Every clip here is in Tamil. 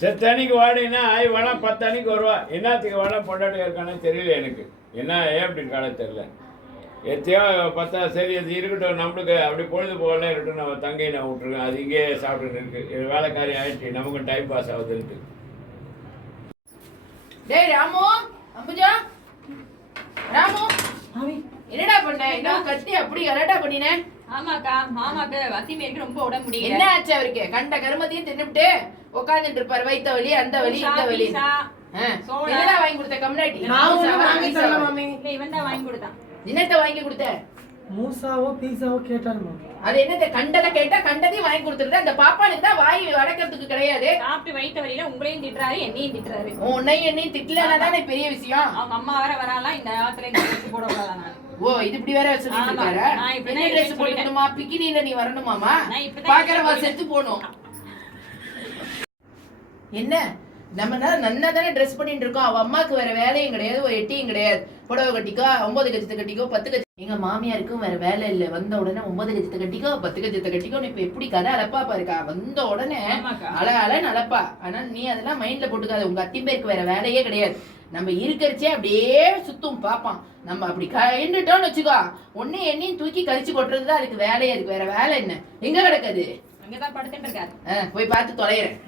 செத்தனைக்கு வாடினா ஆய் வேணா 10 அன்னைக்கு வருவா. என்னத்துக்கு வேணா பொண்டாட்டி இருக்கானே தெரியல எனக்கு. என்ன ஏன் அப்படி காண தெரியல. எத்தையோ பார்த்தா சரி அது இருக்கட்டும், நம்மளுக்கு அப்படி பொழுது போகலாம் இருக்கட்டும், நம்ம தங்கையை நான் விட்டுருக்கேன். அது இங்கே சாப்பிட்டு இருக்கு, வேலைக்காரி ஆயிடுச்சு, நமக்கு டைம் பாஸ் ஆகுதுன்ட்டு. டேய் ராமு, அம்புஜா, ராமு, என்னடா பண்ண? என்ன கத்தி அப்படி கரெக்டா பண்ணினே? ஆமாக்கா, மாமாக்கு வசிமேருக்கு ரொம்ப உடம்பு முடியல. என்ன ஆச்சு அவருக்கு? கண்ட கருமத்தையும் தின்னுட்டு உட்கார்ந்துட்டு இருப்பாரு. வைத்த வலி, அந்த வலி, இந்த வலி. என்னடா வாங்கி கொடுத்த? கம்னாட்டி இவன் தான் வாங்கி கொடுத்தான். என்னத்த வாங்கி கொடுத்த? மூசாவோ பீஸாவோ கேட்டாரு. அது என்னத்த கண்டத கேட்டா கண்டதையும் வாங்கி கொடுத்துருந்த. அந்த பாப்பானுக்கு தான் வாய் அடக்கிறதுக்கு கிடையாது. சாப்பிட்டு வைத்த வழியில உங்களையும் திட்டுறாரு, என்னையும் திட்டுறாரு. உன்னையும் என்னையும் திட்டலன்னா தானே பெரிய விஷயம். அவங்க அம்மா வேற வராலாம், இந்த நேரத்துல இந்த போட கூடாதான் நான். ஓ, இது இப்படி வேற சொல்லிட்டு இருக்காரு. என்ன ட்ரெஸ் போடணுமா? பிகினில நீ வரணுமாமா? பாக்கறவா செத்து போணும். என்ன நம்ம நன்னா தானே ட்ரெஸ் பண்ணிட்டு இருக்கோம். அவ அம்மாக்கு வேற வேலையும் கிடையாது, ஒரு எட்டியும் கிடையாது. புடவை கட்டிக்கோ, 9 கஜத்தை கட்டிக்கோ, 10 கஜ. எங்க மாமியாருக்கும் வேற வேலை இல்ல. வந்த உடனே 9 கஜத்தை கட்டிக்கோ, 10 கஜத்தை கட்டிக்கோ. இப்ப எப்படி கதை அலப்பா பாருக்கா. வந்த உடனே அழகால அலப்பா. ஆனா நீ அதெல்லாம் மைண்ட்ல போட்டுக்காத. உங்க அத்திம்பேருக்கு வேற வேலையே கிடையாது. நம்ம இருக்கிறச்சே அப்படியே சுத்தும் பாப்பான். நம்ம அப்படி கண்டுட்டோம்னு வச்சுக்கோ, ஒன்னே என்னையும் தூக்கி கரிச்சு கொட்டுறதுதான் அதுக்கு வேலையே. அதுக்கு வேற வேலை என்ன? எங்க கிடக்குது? அங்கதான் படுத்துட்டு இருக்காரு. போய் பார்த்து தொலைகிறேன்.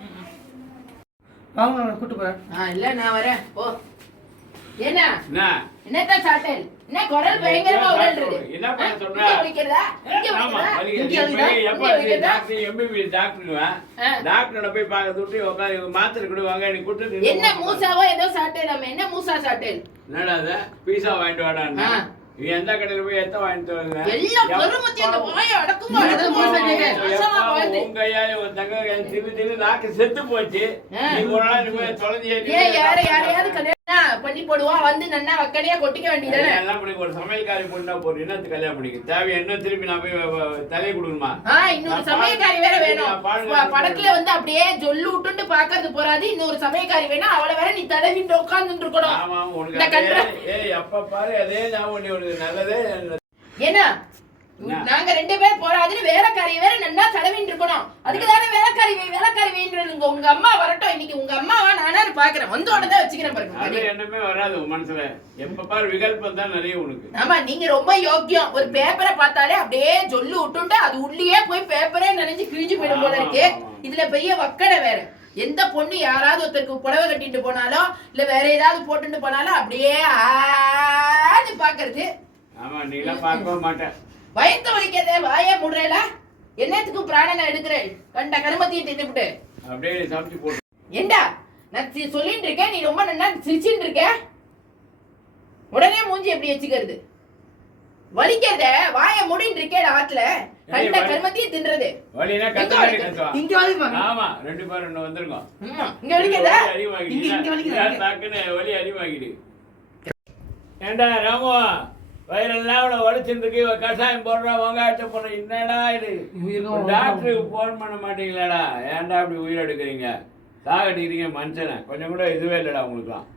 வாங்க கூட்டு போறேன். இல்ல நான் வரேன். ஓ என்ன என்னத்தான் சாட்டல்? என்ன குரல் பயங்கரமா உடல்றது? என்ன பண்ண சொன்னா? இங்க வலிக்கிறதா? இங்க வலிக்கிறதா? டாக்டர் போய் பார்க்க விட்டு உட்காந்து மாத்திரை கொடுவாங்க. நீ கொடுத்து என்ன மூசாவோ ஏதோ சாட்டல்? நம்ம என்ன மூசா சாட்டல்? என்னடா பீஸா வாங்கிட்டு வாடான்னா எந்த கடையில போய் எத்த வாங்கிட்டு வருங்க? எல்லாம் பெருமத்தி அந்த வாயை அடக்குமா உங்க ஐயா தங்க திரு நாக்கு செத்து போச்சு. நீ ஒரு நாள் தொலைஞ்சி யாரையாவது கல்யாணம் பண்ணி போடுவான். வந்து நன்னா வக்கனையா கொட்டிக்க வேண்டியதானே. எல்லாம் பண்ணி ஒரு சமையல்காரி பொண்ணா போறோம். என்னத்து கல்யாணம் பண்ணிக்க தேவையா? என்ன திருப்பி நான் போய் தலையை கொடுக்கணுமா? இன்னொரு சமையல்காரி வேற வேணும். படத்துல வந்து அப்படியே ஜொல்லு விட்டுண்டு பாக்குறது போறாது. இன்னொரு சமையல்காரி வேணும். அவளை வேற நீ தடவிட்டு உட்கார்ந்து இருக்கணும். ஆமா உனக்கு எப்ப பாரு அதே ஞாபகம். நல்லதே என்ன நாங்க 2 பேர் போறாதுன்னு வேலைக்காரியை வேற நன்னா தடவிட்டு இருக்கணும். அதுக்கு தானே வேலைக்காரி வேண்டுங்க. உங்க அம்மா வரட்டும். இன்னைக்கு உங்க அம்மாவா நானு பாக்குறேன். வந்து உடனே வச்சுக்கிறேன் பாருங்க. அது என்னமே வராது உன் மனசுல. எப்ப பாரு விகல்பம் தான் நிறைய உனக்கு. ஆமா நீங்க ரொம்ப யோக்கியம். ஒரு பேப்பரை பார்த்தாலே அப்படியே சொல்லு விட்டுட்டு அது உள்ளே போய் பேப்பரே நினைஞ்சு கிழிஞ்சு போயிடும் போல இருக்கு. இதுல பெரிய வக்கடை வேற. எந்த பொண்ணு யாராவது ஒருத்தருக்கு புடவை கட்டிட்டு போனாலும் இல்ல வேற ஏதாவது போட்டுட்டு போனாலும் அப்படியே பாக்குறது. ஆமா நீ எல்லாம் பார்க்க மாட்டேன். வயத்த வலிக்கிறதே வாயே முடுறேல. என்னத்துக்கு பிராணனை எடுக்கிறேன்? கண்ட கருமத்தையும் தின்னுபிட்டு அப்படியே சமைச்சு போட்டு ஏண்டா நான் சொல்லிட்டு இருக்கேன். நீ ரொம்ப நல்லா சிரிச்சுட்டு இருக்க. உடனே மூஞ்சி எப்படி வச்சுக்கிறது? வலிக்கிறத வாய முடின்னு இருக்கே ஆத்துல. கண்ட கருமத்தையும் தின்றது. வலினா கத்தாடி கத்துவா. இங்க வலிக்குமா? ஆமா 2 பேரும் இன்னும் வந்துருங்க. இங்க வலிக்கிறதா? இங்க வலிக்குதா? தாக்குன்னு வலி அதிகமாகிடு. ஏண்டா ராமு வயிறெல்லாம் அவ்வளோ வலிச்சுருக்கு. கஷாயம் போடுறோம், வெங்காயத்தை போடுறோம். என்னடா இது? டாக்டருக்கு போன் பண்ண மாட்டீங்களாடா? ஏன்டா அப்படி உயிர் எடுக்கிறீங்க? சாகடிக்கிறீங்க மனுஷனை. கொஞ்சம் கூட இதுவே இல்லடா உங்களுக்குலாம்.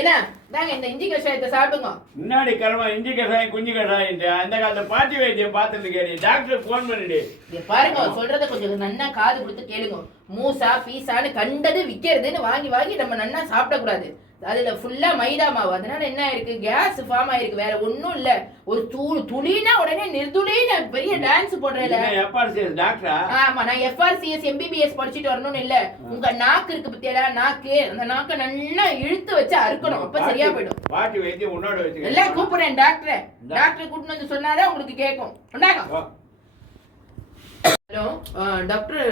என்ன தாங்க இந்த இஞ்சி கஷாயத்தை சாப்பிடுங்க. முன்னாடி கிழமை இஞ்சி கஷாயம் குஞ்சு கஷாயம் அந்த காலத்தை பாட்டி வைத்தியம் பார்த்துட்டு கேடி டாக்டருக்கு போன் பண்ணிடு. பாருங்க சொல்றத கொஞ்சம் நன்னா காது கொடுத்து கேளுங்க. மூசா பீஸான்னு கண்டது விற்கிறதுன்னு வாங்கி நம்ம நன்னா சாப்பிடக்கூடாது. அதுல ஃபுல்லா மைதா மாவு. அதனால என்ன ஆயிருக்கு? கேஸ் ஃபார்ம் ஆயிருக்கு. வேற ஒண்ணும் இல்ல. ஒரு துளினா உடனே நிர்துளின்னு பெரிய டான்ஸ் போடுறேல. எஃப்ஆர்சிஎஸ் டாக்டரா? ஆமா நான் எஃப்ஆர்சிஎஸ் எம்பிபிஎஸ் படிச்சுட்டு வரணும்னு இல்ல. உங்க நாக்கு இருக்கு பத்தியடா, நாக்கு. அந்த நாக்க நல்லா இழுத்து வச்சு அறுக்கணும். அப்ப சரியா போயிடும். பாட்டி வைத்தியம் உன்னோட வச்சு எல்லாம் கூப்பிடுறேன் டாக்டர் கூட்டிட்டு வந்து சொன்னாதான் உங்களுக்கு கேட்கும். ஹலோ டாக்டர்,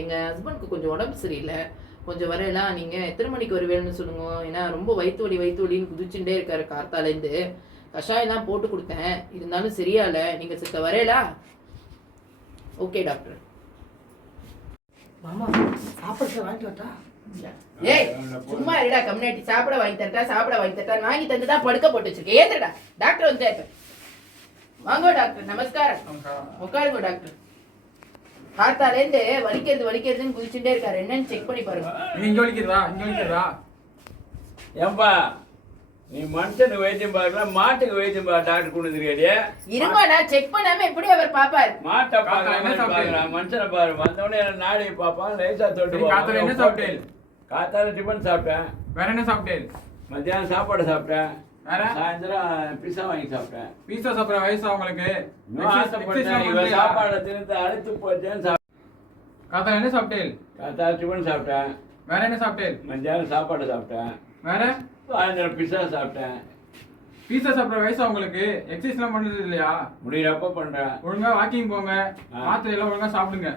எங்க ஹஸ்பண்ட்க்கு கொஞ்சம் உடம்பு சரியில்லை. கொஞ்சம் வரையலாம். நீங்க எத்தனை மணிக்கு வருவேன்னு சொல்லுங்க. ஏன்னா ரொம்ப வயிற்று வலின்னு குதிச்சுட்டே இருக்காரு கார்த்தாலேருந்து. கஷாயெல்லாம் போட்டு கொடுத்தேன், இருந்தாலும் சரியால. நீங்க சித்த வரையலா? Okay doctor. மாமா சாப்பிட வாங்கிட்டு வரட்டா? ஏய் சும்மா இருடா. கம்யூனிட்டி சாப்பிட வாங்கி தரட்டா வாங்கி தந்துட்டா படுக்க போட்டு வச்சிருக்கேன். ஏந்திரடா டாக்டர் வந்து. வாங்க டாக்டர். நமஸ்காரம். உட்காருங்க டாக்டர். காத்தாலேருந்து வலிக்கிறதுன்னு குதிச்சுட்டே இருக்காரு. என்னன்னு செக் பண்ணி பாருங்க. இங்க வலிக்கிறதா? ஏம்பா நீ மனுஷனுக்கு வைத்தியம் பார்க்கலாம், மாட்டுக்கு வைத்தியம் பார்க்க டாக்டர் கொண்டு வந்துருக்கியா? இருங்கடா, செக் பண்ணாம எப்படி அவர் பாப்பார்? மாட்டை பார்க்கலாம், மனுஷனை பாரு. வந்தவொடனே நாளைக்கு பார்ப்பான், லேசா தொட்டு காத்தால என்ன சாப்பிட்டேன்? காத்தால டிஃபன் சாப்பிட்டேன். வேற என்ன சாப்பிட்டேன்? மத்தியானம் சாப்பாடு சாப்பிட்டேன். வேற சாயந்தரம் பிஸா வாங்கி சாப்பிட்டேன். பீஸா சாப்பிட்ற வயசா உங்களுக்கு? இன்னும் ஆசைப்பட்டேன். இவன் சாப்பாடை தின்னு அழுத்து போச்சேன்னு காத்தால என்ன சாப்பிட்டேன்? காத்தால டிஃபன் சாப்பிட்டேன். வேற என்ன சாப்பிட்டேன்? மத்தியானம் சாப்பாடு சாப்பிட்டேன். வேற சாயந்தரம் பிஸா சாப்பிட்டேன். பீஸா சாப்பிட்ற வயசா உங்களுக்கு? எக்ஸசைஸ் எல்லாம் பண்றது இல்லையா? முடியறப்ப பண்றேன். ஒழுங்கா வாக்கிங் போங்க, மாத்திரை எல்லாம் ஒழுங்கா சாப்பிடுங்க.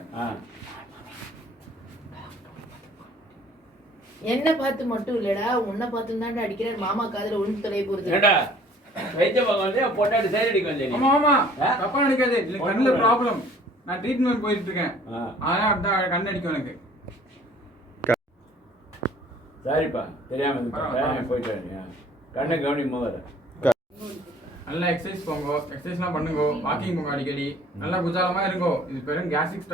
என்ன பார்த்து மட்டும் இல்லடா, உன்னை பார்த்து தான்டா அடிக்கிறார். மாமா காதுல உளுந்து தொலைய போறது. ஏண்டா வைத்திய பக்கம் வந்து பொட்டாட்டி சைடு அடிக்க வந்தேன். ஆமா ஆமா, தப்பா நினைக்காது. எனக்கு கண்ணுல ப்ராப்ளம், நான் ட்ரீட்மெண்ட் போயிட்டு இருக்கேன். அதனால அப்படிதான் கண்ணு அடிக்கும் எனக்கு. சரிப்பா, தெரியாம போயிட்டு கண்ணை கவனிக்கும் போது நல்லா எக்ஸசைஸ் போங்க, எக்ஸசைஸ்லாம் பண்ணுங்க, வாக்கிங் போங்க அடிக்கடி, நல்லா குஜாலமா இருங்கோ. இது பெரும் கேஸ்ட்ரிக்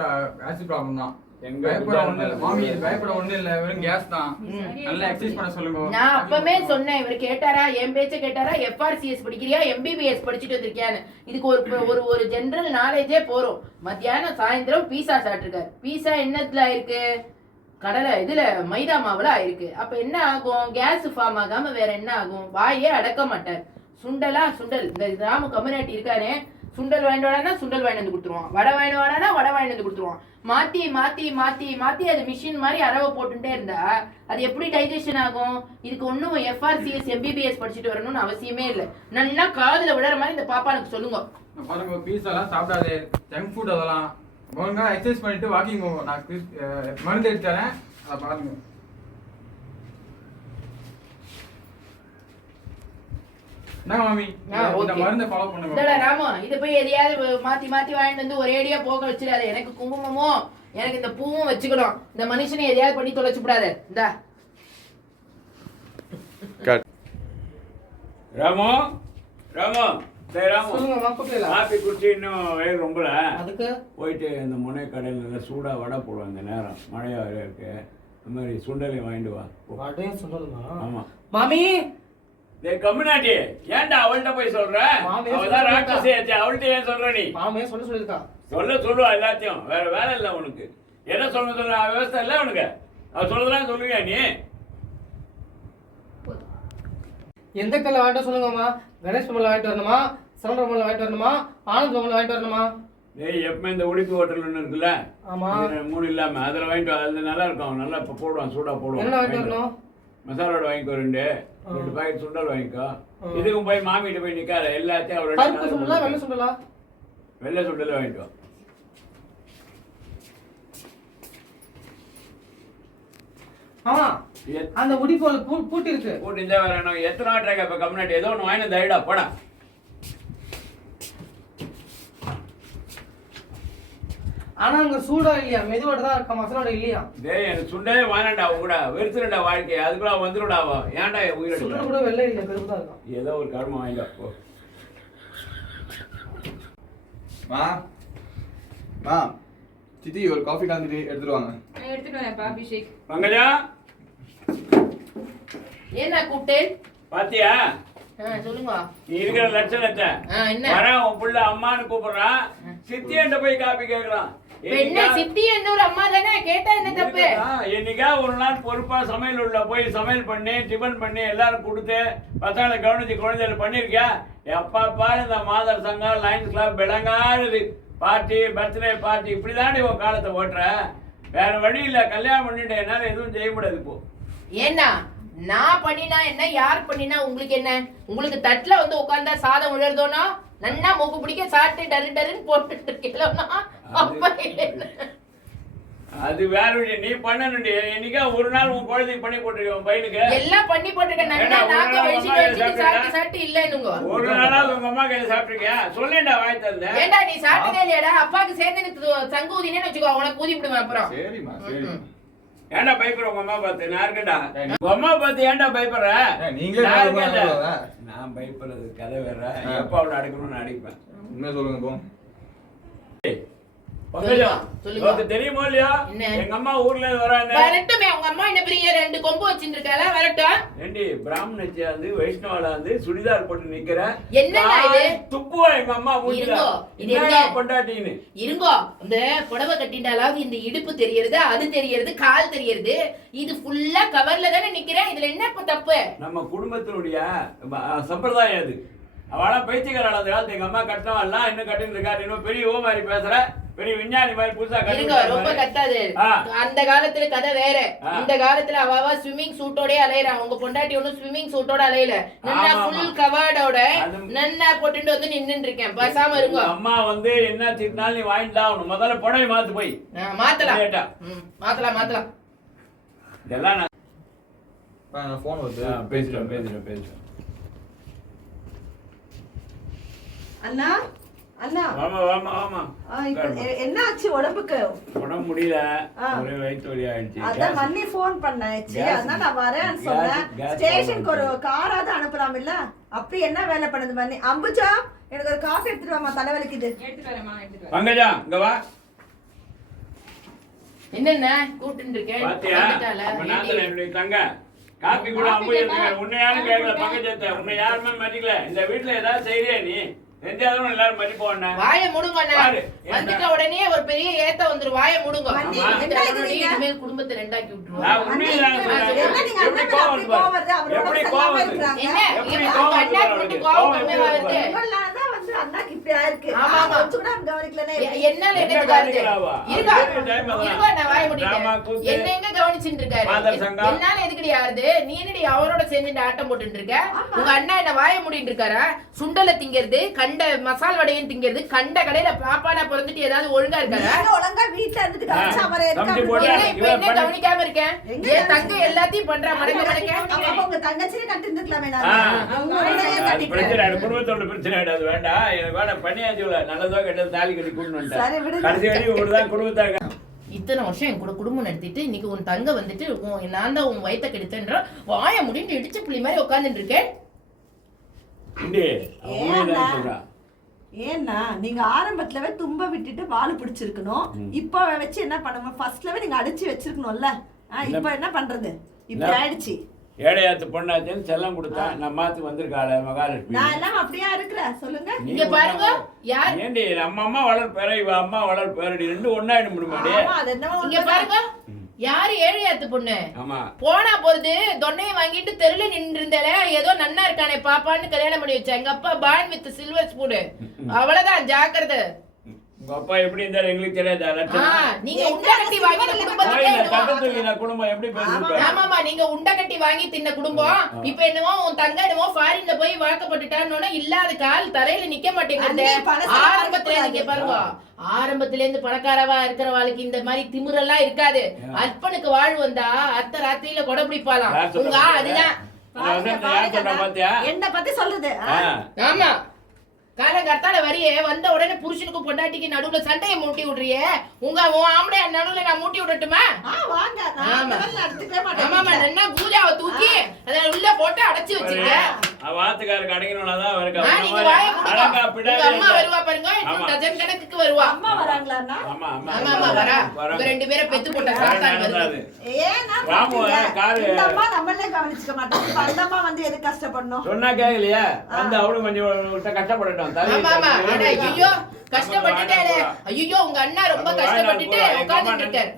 ப்ராப்ளம் தான். பயப்பட ஒண்ணு இல்ல மாமி, இது பயப்பட ஒண்ணு இல்ல, வெறும் கேஸ் தான். நல்லா எக்ஸசைஸ் பண்ண சொல்லுங்க. நான் அப்பவே சொன்னேன், இவர் கேட்டாரா, என் பேச்ச கேட்டாரா, FRCS படிக்கிறியா MBBS படிச்சுட்டு வந்திருக்கியான்னு. இதுக்கு ஒரு ஒரு ஜெனரல் நாலேஜே போறோம். மத்தியானம் சாயந்தரம் பீஸா சாப்பிட்டுருக்காரு. பீஸா என்னத்துல ஆயிருக்கு? கடலை இதுல மைதா மாவுல ஆயிருக்கு. அப்ப என்ன ஆகும்? கேஸ் ஃபார்ம் ஆகாம வேற என்ன ஆகும்? வாயே அடக்க மாட்டார். சுண்டல் இந்த ராமு கம்யூனிட்டி இருக்கானே, சுண்டல் வாங்கிட்டு சுண்டல் வாங்கி வந்து கொடுத்துருவான், வடை வாங்கிட்டு வடை வாங்கி வந்து கொடுத்துருவான். மாத்தி மாத்தி மாத்தி மாத்தி அது மிஷின் மாதிரி அரவை போட்டுட்டே இருந்தா அது எப்படி டைஜஷன் ஆகும்? இதுக்கு ஒன்னும் FRCS MBBS படிச்சுட்டு வரணும்னு அவசியமே இல்லை. நல்லா காதுல விடுற மாதிரி இந்த பாப்பானுக்கு சொல்லுங்க. பாருங்க, பீஸா எல்லாம் சாப்பிடாதே, ஜங்க் ஃபுட் அதெல்லாம். ஒழுங்கா எக்ஸசைஸ் பண்ணிட்டு வாக்கிங் போங்க. நான் மருந்து எடுத்து தரேன், அதை பாருங்க. என்ன மாமி, இந்த மருந்தை ஃபாலோ பண்ணுங்க. ராமு, இதை போய் எதையாவது மாத்தி மாத்தி வாங்கிட்டு வந்து ஒரேடியா போக வச்சிடாது. எனக்கு குங்குமமும் எனக்கு இந்த பூவும் வச்சுக்கணும். இந்த மனுஷனை எதையாவது பண்ணி தொலைச்சு விடாத. இந்தா ராமு ராமு சொல்லுங்க கூப்பிடல. காப்பி குடிச்சு இன்னும் வேறு ரொம்பல அதுக்கு போயிட்டு இந்த முனை கடையில் நல்லா சூடாக வடை போடுவாங்க. இந்த நேரம் மழையா வேற இருக்கு. இந்த மாதிரி சுண்டலையும் வாங்கிட்டு வா. வடையும் சொல்லணுமா? ஆமா மாமி, கம்யூனாட்டி ஏன்டா அவள்கிட்ட போய் சொல்ற? அவதான் ராட்சசி ஆச்சு, அவள்கிட்ட ஏன் சொல்ற நீ? மாமியே சொல்லிருக்கா. சொல்லுவா எல்லாத்தையும். வேற வேலை இல்லை உனக்கு. என்ன சொல்ல விவசாயம் இல்லை உனக்கு. அவ சொல்றதெல்லாம் சொல்லுவியா நீ? எந்த கல்ல வாங்கிட்டு சொல்லுங்கம்மா. கணேஷ் பொம்மல வாங்கிட்டு வரணுமா, சரவண பொம்மல வாங்கிட்டு வரணுமா, ஆனந்த் பொம்மல வாங்கிட்டு வரணுமா? டேய், எப்பவுமே இந்த உடுப்பி ஹோட்டல் ஒன்று இருக்குல்ல, ஆமா, மூணு இல்லாம அதில் வாங்கிட்டு அது நல்லா இருக்கும். நல்லா இப்போ போடுவான், சூடா போடுவான். என்ன வாங்கிட்டு வரணும்? மசாலோட வாங்கிக்கோ, ரெண்டு பாக்கெட் சுண்டல் வாங்கிக்கோ. இதுக்கும் போய் மாமிகிட்ட போய் நிக்காத, எல்லாத்தையும் பருப்பு சுண்டலா வெள்ளை சுண்டலா? வெள்ளை சுண்டல் வாங்கிக்கோ. ஆமா, அந்த உடிப்போல பூட்டி இருக்கு. பூட்டி இந்த வேற எத்தனை ஆட்ராக இப்போ கம்யூனிட்டி ஏதோ ஒன்று வாங்கினது ஐடா போடா. ஆனா அங்க சூடா இல்லையா, மெதுவோட தான் இருக்கா, மசாலோட இல்லையா? டேய், எனக்கு சுண்டலே வாங்கினடா, அவங்க கூட வெறுத்துடா வாழ்க்கை. அதுக்குள்ள வந்துடுடாவோ. ஏன்டா உயிரோட சுண்டல் கூட வெள்ளை இல்லையா, கருப்பு தான் இருக்கும். ஏதோ ஒரு கர்மம் வாங்கிக்கோ போ. மா சித்தி ஒரு காஃபி காந்திட்டு எடுத்துட்டு வாங்க. நான் எடுத்துட்டு வரேன்ப்பா அபிஷேக். பங்கஜா, ஏன்னா கூப்பிட்டேன் பாத்தியா? சொல்லுங்க. நீ இருக்கிற லட்சணத்தை வர உன் புள்ள அம்மான்னு கூப்பிடுறான். சித்தியன்ட்ட போய் காப்பி கேட்கறான். என்ன சித்தி என்ன ஒரு அம்மா தானே, கேட்டா என்ன தப்பு? என்னைக்கா ஒரு நாள் பொறுப்பா சமையல் உள்ள போய் சமையல் பண்ணி டிஃபன் பண்ணி எல்லாரும் கொடுத்து பசங்களை கவனிச்சு குழந்தைகள் பண்ணிருக்கியா? எப்பா பாரு இந்த மாதர் சங்கம், லயன்ஸ் கிளப், விளங்காது பார்ட்டி, பர்த்டே பார்ட்டி, இப்படிதான் உன் காலத்தை ஓட்டுற. வேற வழி இல்ல. கல்யாணம் பண்ணிட்டு என்னால எதுவும் செய்ய முடியாது இப்போ. ஏன்னா நான் பண்ணினா என்ன, யார் பண்ணினா உங்களுக்கு என்ன? உங்களுக்கு தட்டுல வந்து உட்கார்ந்தா சாதம் உழறதோனா நன்னா மூக்கு பிடிக்க சாப்பிட்டு டரு டருன்னு போட்டுட்டு இருக்கீங்களா? அது வேற விஷயம். நீ பண்ணணும்டி. என்னைக்கா ஒரு நாள் உன் குழந்தைக்கு பண்ணி போட்டுருக்க, உன் பையனுக்கு எல்லாம் பண்ணி போட்டுருக்கேன். நன்னா நாக்க வழிச்சிட்டு வச்சிட்டு சாப்பிட்டு இல்லைன்னுங்க. ஒரு நாளாவது உங்க அம்மா கையில சாப்பிட்டுருக்கியா? சொல்லேன்டா வாய் தந்தேன். ஏண்டா நீ சாப்பிட்டதே இல்லையாடா? அப்பாவுக்கு சேர்ந்து எனக்கு சங்கு ஊதினேன்னு வச்சுக்கோ, உனக்கு ஊதி விடுவேன் அப்புறம். சரிம்மா சரி. ஏன்டா பயப்படுற உங்க அம்மா பார்த்து? நான் இருக்கேன்டா. உங்க அம்மா பார்த்து ஏன்டா பயப்படுற? நீங்களே நான் இருக்கேன்ல. நான் பயப்படுறது கதை வேற. எப்ப அவளை அடக்கணும்னு அடிப்பேன். உண்மையா சொல்லுங்க போ. பங்கஜம், உனக்கு தெரியுமோ இல்லையா? எங்க அம்மா ஊர்ல இருந்து வராங்க. வரட்டுமே, உங்க அம்மா என்ன பெரிய 2 கொம்பு வச்சிருக்காளா வரட்டும். ஏண்டி பிராமணச்சியா இருந்து வைஷ்ணவால இருந்து சுடிதார் போட்டு நிக்கிற என்னடா இது? துப்புவா எங்க அம்மா மூஞ்சில. இருங்கோ, இது என்னடா என்ன? பொண்டாட்டின்னு இருங்கோ, இந்த புடவை கட்டிட்டாலாவது இந்த இடுப்பு தெரியறது, அது தெரியறது, கால் தெரியறது, இது ஃபுல்லா கவர்ல தானே நிக்கிறேன். இதுல என்ன இப்ப தப்பு? நம்ம குடும்பத்தினுடைய சம்பிரதாயம் அது. அவளா பைத்தியக்காரால அந்த காலத்து எங்க அம்மா கட்டினவெல்லாம் இன்னும் கட்டிட்டு இருக்காரு. இன்னும் பெரிய ஓ மாதிரி பேசுற, பெரிய விஞ்ஞானி மாதிரி புதுசா இருங்க, ரொம்ப கட்டாது. அந்த காலத்துல கதை வேற. இந்த காலத்துல அவ ஸ்விம்மிங் சூட்டோட அலையறா. உங்க பொண்டாட்டி ஒண்ணும் ஸ்விம்மிங் சூட்டோட அலையல. நல்லா ஃபுல் கவர்டோட நன்னா போட்டுட்டு வந்து நின்னுட்டு இருக்கேன். பேசாம இருங்க. அம்மா வந்து என்ன திட்டினாலும் நீ வாங்கிட்டு ஆகணும். முதல்ல புடவை மாத்து போய். மாத்தலாம் மாத்தலாம். இதெல்லாம் நான் ஃபோன் வருது. பேசுறேன். அண்ணா அண்ணா ஆமா என்ன ஆச்சு உடம்புக்கு? உடம்பு முடியல, ஒரே வயிற்று வலி ஆயிடுச்சு. அதான் மண்ணி ஃபோன் பண்ணாச்சு, அதான் நான் வரேன்னு சொன்னேன். ஸ்டேஷனுக்கு ஒரு காராவது அனுப்பலாம் இல்ல? அப்படி என்ன வேலை பண்ணுது மண்ணி? அம்புஜா எனக்கு ஒரு காஃபி எடுத்துட்டு வாமா, தலைவலிக்குது. எடுத்துட்டு வரேம்மா, எடுத்துட்டு வரேன். பங்கஜா இங்க வா. என்னென்ன கூட்டிட்டு இருக்கேன்? பாத்தியா நம்ம நாத்துல என்னுடைய தங்க காப்பி கூட அம்பு எடுத்துக்க. உன்னை யாரும் கேட்கல பங்கஜத்தை, உன்னை யாருமே மதிக்கல. இந்த வீட்டுல ஏதாவது செய்யறியா நீ? செஞ்சாலும் எல்லாரும் மதிப்போம். வாய முடுங்க. வந்துட்ட உடனே ஒரு பெரிய ஏத்த வந்துரும். வாய முடுங்க. இனிமேல் குடும்பத்தை ரெண்டாக்கி விட்டுருவோம். அண்ணாக்கு இப்படி ஆயிருக்கு. என்னால என்ன வாய முடியல. என்ன எங்க கவனிச்சுட்டு இருக்காரு? என்னால எதுக்கடி ஆறுது? நீ என்னடி அவரோட சேர்ந்து ஆட்டம் போட்டு இருக்க? உங்க அண்ணா என்ன வாய முடிட்டு இருக்காரா? சுண்டலை திங்கிறது, கண்ட மசால் வடையும் திங்கிறது, கண்ட கடையில பாப்பானா பிறந்துட்டு ஏதாவது ஒழுங்கா இருக்காரா? ஒழுங்கா வீட்டுல இருந்துட்டு கவனிச்சா அவரே என்ன கவனிக்காம இருக்கேன்? ஏன் தங்க எல்லாத்தையும் பண்றா? உங்க தங்கச்சியே கட்டி இருந்துக்கலாமே. குடும்பத்தோட பிரச்சனை ஆயிடாது. வேண்டாம், எனக்கு வேண்டாம். பண்ணியாச்சு, நல்லதோ கெட்டது தாலி கட்டி கூட்டு கடைசி வரைக்கும் ஒருதான் குடும்பத்தாங்க. இத்தனை வருஷம் என் கூட குடும்பம் நடத்திட்டு இன்னைக்கு உன் தங்க வந்துட்டு நான் தான் உன் வயிற்ற கெடுத்தேன்ற வாய முடிந்து இடிச்ச புள்ளி மாதிரி உட்காந்துட்டு இருக்கேன். ஏன்னா நீங்க ஆரம்பத்துலவே தும்ப விட்டுட்டு வாழை பிடிச்சிருக்கணும். இப்ப வச்சு என்ன பண்ணுவோம்? ஃபர்ஸ்ட்லவே நீங்க அடிச்சு வச்சிருக்கணும்ல. இப்ப என்ன பண்றது? இப்படி ஆயிடுச்சு. ஏழையாத்து பொண்ணாச்சுன்னு செல்லம் கொடுத்தா நம்ம மாத்து வந்திருக்காள மகாலட்சுமி. நான் எல்லாம் அப்படியா இருக்கிறேன் சொல்லுங்க. இங்க பாருங்க, யார் ஏண்டி நம்ம அம்மா வளர்ப்பேர, இவ அம்மா வளர்ப்பேரடி, ரெண்டு ஒண்ணாயிட முடியுமாடி? இங்க பாருங்க, யாரு ஏழையாத்து பொண்ணு? போனா போறது தொன்னையை வாங்கிட்டு தெருல நின்று இருந்தாலே ஏதோ நன்னா இருக்கானே பாப்பான்னு கல்யாணம் பண்ணி வச்சா. எங்க அப்பா பான் வித் சில்வர் ஸ்பூன். அவ்வளவுதான், ஜாக்கிரதை. உங்க அப்பா எப்படி இருந்தாரு எங்களுக்கு தெரியாது. நீங்க உண்டை கட்டி வாங்கி குடும்பம் எப்படி பேசுறீங்க? ஆமாமா, நீங்க உண்டை கட்டி வாங்கி தின்ன குடும்பம். இப்ப என்னமோ உன் தங்க என்னமோ ஃபாரின்ல போய் வாக்கப்பட்டுட்டான்னு இல்லாத கால் தரையில நிக்க மாட்டேங்குது. ஆரம்பத்துல நீங்க பாருங்க, ஆரம்பத்துல இருந்து பணக்காரவா இருக்கிறவாளுக்கு இந்த மாதிரி திமிரெல்லாம் இருக்காது. அற்பனுக்கு வாழ்வு வந்தா அர்த்த ராத்திரியில கொடை பிடிப்பாலாம். உங்க அதுதான் என்ன பத்தி சொல்லுது. ஆமா, காலங்கர்த்தால வரியே வந்த உடனே புருஷனுக்கும் பொண்டாட்டிக்கு நடுவுல சண்டையை மூட்டி விடுறியே. உன் ஆம்பளை நடுவுல நான் மூட்டி விடட்டுமா? ஆமாமா, என்ன பூஜாவை தூக்கி அத உள்ள போட்டு அடைச்சு வச்சிருக்க. வாத்துக்காரருக்கு அடங்கணும்னாதான் வருங்க. நீங்க வாயை மூடுங்க. அம்மா வருவா பாருங்க, டஜன் கணக்குக்கு வருவா. அம்மா வராங்களா? ஆமா ஆமா வரா. உங்க ரெண்டு பேரும் பெத்து போட்ட சாத்தான் வருது. இந்த அம்மா நம்மளே கவனிச்சுக்க மாட்டாங்க. அந்த அம்மா வந்து எது கஷ்டப்படணும் சொன்னா கேக்கலையா? வந்து அவளும் கொஞ்சம் கஷ்டப்படட்டும். ஆமா, ஐயோ கஷ்டப்பட்டுட்டாரு. ஐயோ உங்க அண்ணா ரொம்ப கஷ்டப்பட்டுட்டு உட்கார்ந்துட்டு இருக்காரு.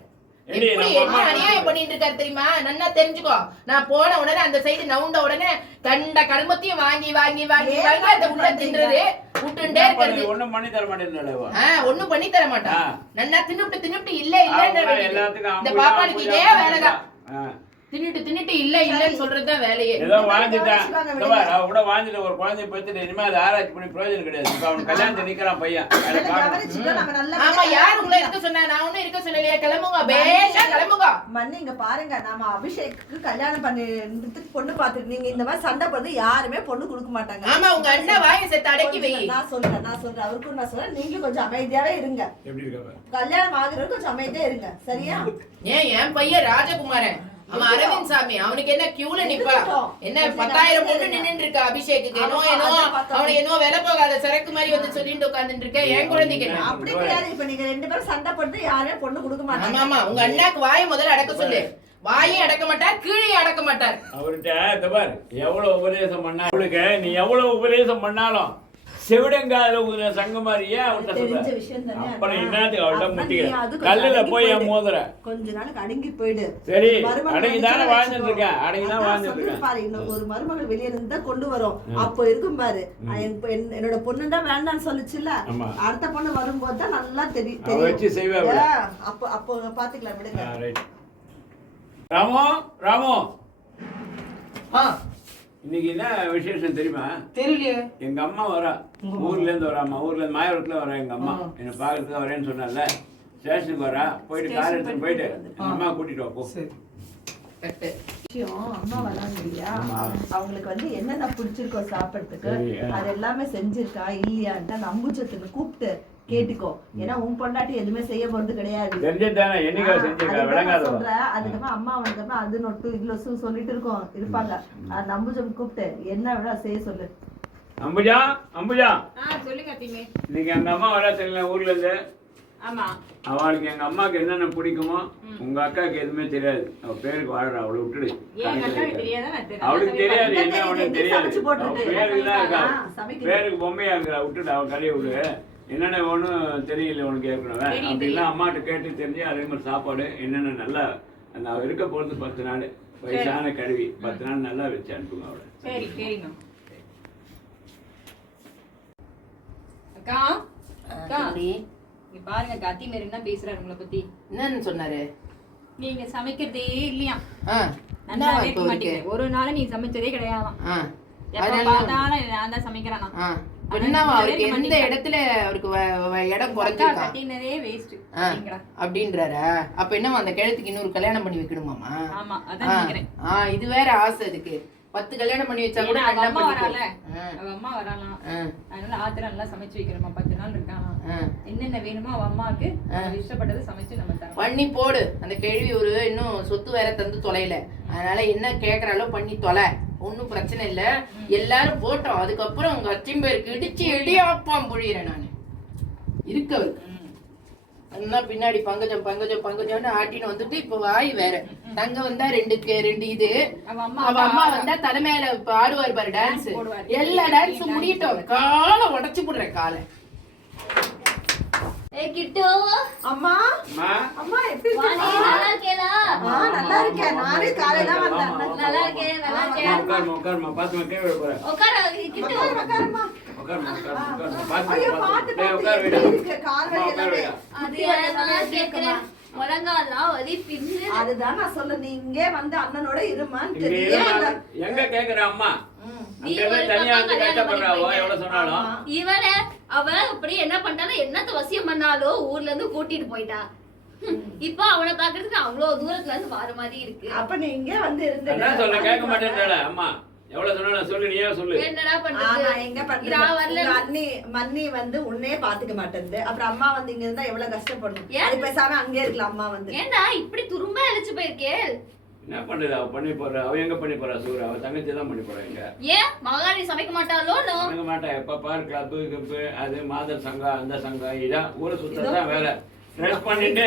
எப்படி என்ன அநியாயம் பண்ணிட்டு இருக்காரு தெரியுமா? நல்லா தெரிஞ்சுக்கோ. நான் போன உடனே அந்த சைடு நவுண்ட உடனே கண்ட கருமத்தையும் வாங்கி வாங்கி வாங்கி வாங்கி அந்த உள்ள தின்றது விட்டுட்டே இருக்கிறது. ஒண்ணும் பண்ணி தர மாட்டேன். ஒண்ணும் பண்ணி தர மாட்டான். நல்லா தின்னுட்டு இல்ல இல்ல இந்த பாப்பாளுக்கு இதே வேலைதான். தின்னுட்டு இல்ல இல்லன்னு சொல்றதுதான் வேலையே. ஏதோ வாழ்ந்துட்டான் கூட வாழ்ந்துட்டு ஒரு குழந்தைய பத்தி இனிமே அதை ஆராய்ச்சி பண்ணி பிரயோஜனம் கிடையாது. இப்ப அவன் கல்யாணத்தை நிக்கிறான் பையன். ஆமா, யாரு உங்களை இருக்க சொன்னா? நான் ஒண்ணும் இருக்க சொல்லலையே. கிளம்புங்க, பேஷா கிளம்புங்க. மண்ணி இங்க பாருங்க, நாம அபிஷேக்கு கல்யாணம் பண்ணி பொண்ணு பாத்துட்டு நீங்க இந்த மாதிரி சண்டை பண்ணி யாருமே பொண்ணு கொடுக்க மாட்டாங்க. ஆமா, உங்க அண்ணா வாயை சேர்த்து அடக்கி வை. நான் சொல்றேன் அவருக்கும் நான் சொல்றேன், நீங்களும் கொஞ்சம் அமைதியாவே இருங்க. கல்யாணம் ஆகுறது கொஞ்சம் அமைதியா இருங்க, சரியா? என் பையன் ராஜகுமாரன், அவன் அரவிந்த் சாமி, அவனுக்கு என்ன கியூல நிப்பா? என்ன 10,000 பொண்ணு நின்னுட்டு இருக்கா அபிஷேக்கு. அவனுக்கு என்ன விலை போகாத சரக்கு மாதிரி வந்து சொல்லிட்டு உட்கார்ந்துட்டு இருக்க. என் குழந்தைக்கு அப்படி கிடையாது. இப்ப நீங்க ரெண்டு பேரும் சண்டை போட்டு யாருமே பொண்ணு கொடுக்க மாட்டாங்க. ஆமா, உங்க அண்ணாக்கு வாயை முதல்ல அடக்க சொல்லு. வாயும் அடக்க மாட்டார், கீழே அடக்க மாட்டார். அவர்கிட்ட இந்த பாரு எவ்வளவு உபதேசம் பண்ணா அவளுக்கு நீ எவ்வளவு உபதேசம் பண்ணாலும் செவிடங்காதுல ஊதுற சங்க மாதிரியே அவள்கிட்ட தெரிஞ்ச சொல்ற. விஷயம் தானே அப்புறம் அண்ணா. என்னத்துக்கு அவள்கிட்ட அப்ப நீ முட்டிக்கிற அது கொஞ்சம் கல்லுல அடங்கி போய் போயிடு. மோதுற. கொஞ்ச நாளுக்கு அடங்கி போயிடு. சரி மருமகள் அடங்கிதானே வந்துச்சுன்னா வாழ்ந்துட்டு இருக்கேன், அடங்கிதான் அதான் வாழ்ந்துட்டு சொல்றேன் இருக்கேன். பாரு, இன்னும் ஒரு மருமகள் வெளியே இருந்து கொண்டு வரும். அப்போ இருக்கும் பாரு, என்னோட பொண்ணு தான் வேண்டாம்னு சொல்லுச்சுல்ல, ஆமா. அடுத்த பொண்ணு வரும்போது தான் நல்லா அவ தெரியும். வச்சு செய்வா அவள. அப்போ பாத்துக்கலாம் விடுங்க. ரைட். ராமு ராமு ஆ இன்னைக்கு என்ன விசேஷம் தெரியுமா? தெரியலையே. எங்க அம்மா வரா, ஊர்ல இருந்து வராமா, ஊர்ல இருந்து மாயவரத்துல வரா எங்க அம்மா. என்ன பாக்குறதுக்கு வரேன்னு சொன்னால ஸ்டேஷனுக்கு வரா. போயிட்டு கார் எடுத்துட்டு போயிட்டு எங்க அம்மா கூட்டிட்டு வா போ. சரி. கட்டு. விஷயம், அம்மா வராங்க இல்லையா, ஆமா. அவங்களுக்கு வந்து என்னென்ன பிடிச்சிருக்கோ சாப்பிடறதுக்கு சரி, அது எல்லாமே செஞ்சிருக்கா இல்லையான்ட்டு அந்த அம்புஜத்துல கூப்பிட்டு கேட்டுக்கோ. ஏன்னா உன் பொண்டாட்டி எதுவுமே செய்ய போறது கிடையாது. தெரிஞ்சதானே என்னைக்கா செஞ்சிருக்கா விளங்காதவா. சொல்றேன். அதுக்கப்புறம் அம்மா வந்தப்ப அது நொட்டு இவ்வளவு சொல்லிட்டு இருப்பாங்க. அந்த அம்புஜம் கூப்பிட்டு என்ன விட செய்ய சொல்லு. அம்புஜா அம்புஜா சொல்லுங்க அத்திமே. இன்னைக்கு எங்க அம்மா வரா தெரியல ஊர்ல இருந்து. ஆமா. அவளுக்கு எங்க அம்மாக்கு என்னென்ன பிடிக்குமோ உங்க அக்காவுக்கு எதுவுமே தெரியாது. அவ பேருக்கு வாழறா, அவளை விட்டுடு. ஏன் அக்காவுக்கு தெரியாதா? நான் அவளுக்கு தெரியாது, என்ன அவனுக்கு தெரியாது. சமைச்சு போட்டுருக்கு. அவ பேருக்கு தான் இருக்கா, சமைக்கிறது. பேருக்கு பொம்மையா இருக்கிறா, விட்டுடு. அவள் கரையை விடு. என்னென்ன ஒன்றும் தெரியல உனக்கு ஏற்கனவே. அப்படிலாம் அம்மாட்ட கேட்டு தெரிஞ்சு அதே மாதிரி சாப்பாடு என்னென்ன நல்லா அந்த அவ இருக்க போகிறது 10 நாள் வயசான கழுவி 10 நாள் நல்லா வச்சு அனுப்புங்க அவளை. சரி சரிங்க. அக்கா அக்கா இங்க பாருங்க அக்கா, அத்திமேரி என்ன பேசுறாரு உங்களை பத்தி. என்னன்னு சொன்னாரு? நீங்க சமைக்கிறதே இல்லையா, ஆ, நல்லாவே இப்போ இருக்க இருக்கு. மாட்டீங்க. ஒரு நாள் நீ சமைச்சதே கிடையாதாம். ஆ, எப்ப அதெல்லாம் பார்த்தாலும் நான் தான் சமைக்கிறேனா. ஆ, என்னவா அவருக்கு எந்த இடத்துல அவருக்கு இடம் குறைஞ்சிருக்கா கட்டினதே வேஸ்ட் அப்படின்றாரா? அப்ப என்னவா அந்த கிழத்துக்கு இன்னொரு கல்யாணம் பண்ணி வைக்கணுமாமா? ஆமா அதான் நினைக்கிறேன். இது வேற ஆசை அதுக்கு. 10 கல்யாணம் பண்ணி வச்சா கூட ஏன்னா அவ நல்லா அம்மா வரால, பண்ணிக்கலாம். அவ அம்மா வராலாம், அதனால ஆத்திர நல்லா சமைச்சு வைக்கிறோமா. 10 நாள் இருக்கானா, என்னென்ன வேணுமோ அவ அம்மாவுக்கு இஷ்டப்பட்டதை சமைச்சு நம்ம தரோம். பண்ணி போடு. அந்த கேள்வி ஒரு இன்னும் சொத்து வேற தந்து தொலைல, அதனால என்ன கேக்குறாலோ பண்ணி தொலை, ஒன்னும் பிரச்சனை இல்ல. எல்லாரும் போட்டோம். அதுக்கப்புறம் உங்க அச்சிம்பேருக்கு இடிச்சு இடியாப்பாம் பொழியிறேன் நான் இருக்கவருக்கு. அதெல்லாம் பின்னாடி பங்கஜம் பங்கஜம் பங்கஜம்னு ஆட்டின்னு வந்துட்டு இப்ப வாய் வேற. தங்க வந்தா 2 இது, அவ அம்மா வந்தா தலைமையில ஆடுவார் பாரு டான்ஸ். எல்லா டான்ஸும் முடியட்டும், காலை உடைச்சு போடுறேன் காலை. கிட்டு அம்மா அம்மா அம்மா எப்படி இருக்கீங்க? நல்லா இருக்கேளா? நல்லா இருக்கேன். நானே காலையில தான் வந்தேன். நல்லா இருக்கேன் நல்லா இருக்கேன். உட்காருமா உட்காருமா பாத்துமா கேள்வி போறேன். உட்கார கிட்டு உட்காருமா. உட்காருமா உட்காருமா ஐயோ, பாத்து பாத்து டேய் உட்கார் பாத்து வைடா. இருக்கு கால் வலி உட்கார் வைடா. எல்லாமே. அது நான் கேக்குறேன். முழங்காலாம் வலி பின்னு. அதுதான் நான் சொல்ல, நீ இங்கே வந்து அண்ணனோட இருமான்னு இங்க தெரியல. எங்க கேக்குற அம்மா நீ அங்க ஒரு தனியா பக்கம் வந்து கல்யாணம் கஷ்டப்படுறாவோ பண்ணி எவ்வளவு சொன்னாலும். இவள அவ அப்படி என்ன பண்ணாலும் என்னத்த வசியம் பண்ணாலும் ஊர்ல இருந்து கூட்டிட்டு போயிட்டா. இப்போ அவனை பாக்குறதுக்கு அவ்வளவு தூரத்துல இருந்து வர மாதிரி இருக்கு. அப்ப நீ இங்கே வந்து அதான் சொல்ல கேட்க இருந்தீங்க. மாட்டேன்றாள அம்மா. எவ்வளவு சொன்னாலும் சொல்லு, நீயே சொல்லு. என்னடா நான் பண்றது? எங்க நான் பண்றது? வரல. உங்க மன்னி வந்து உன்னையே பாத்துக்க மாட்டேங்குது. அப்புறம் அம்மா வந்து இங்க இருந்தா எவ்வளவு கஷ்டப்படணும். ஏன்? அது பேசாம அங்கே இருக்கலாம் அம்மா வந்து. ஏண்டா இப்படி துரும்ப அழைச்சு போயிருக்கே? என்ன பண்றது, அவ பண்ணி போறா. அவ எங்க பண்ணி போறா சூர், அவ தங்கச்சி தான் பண்ணி போறா. இங்க ஏன் மகாராணி சமைக்க மாட்டாளோ? பண்ண மாட்டா. எப்ப பாரு கிளப்பு கிப்பு அது மாதர் சங்கம் அந்த சங்கம் இதான் ஊரை சுத்ததான் வேலை. ட்ரெஸ் பண்ணிட்டு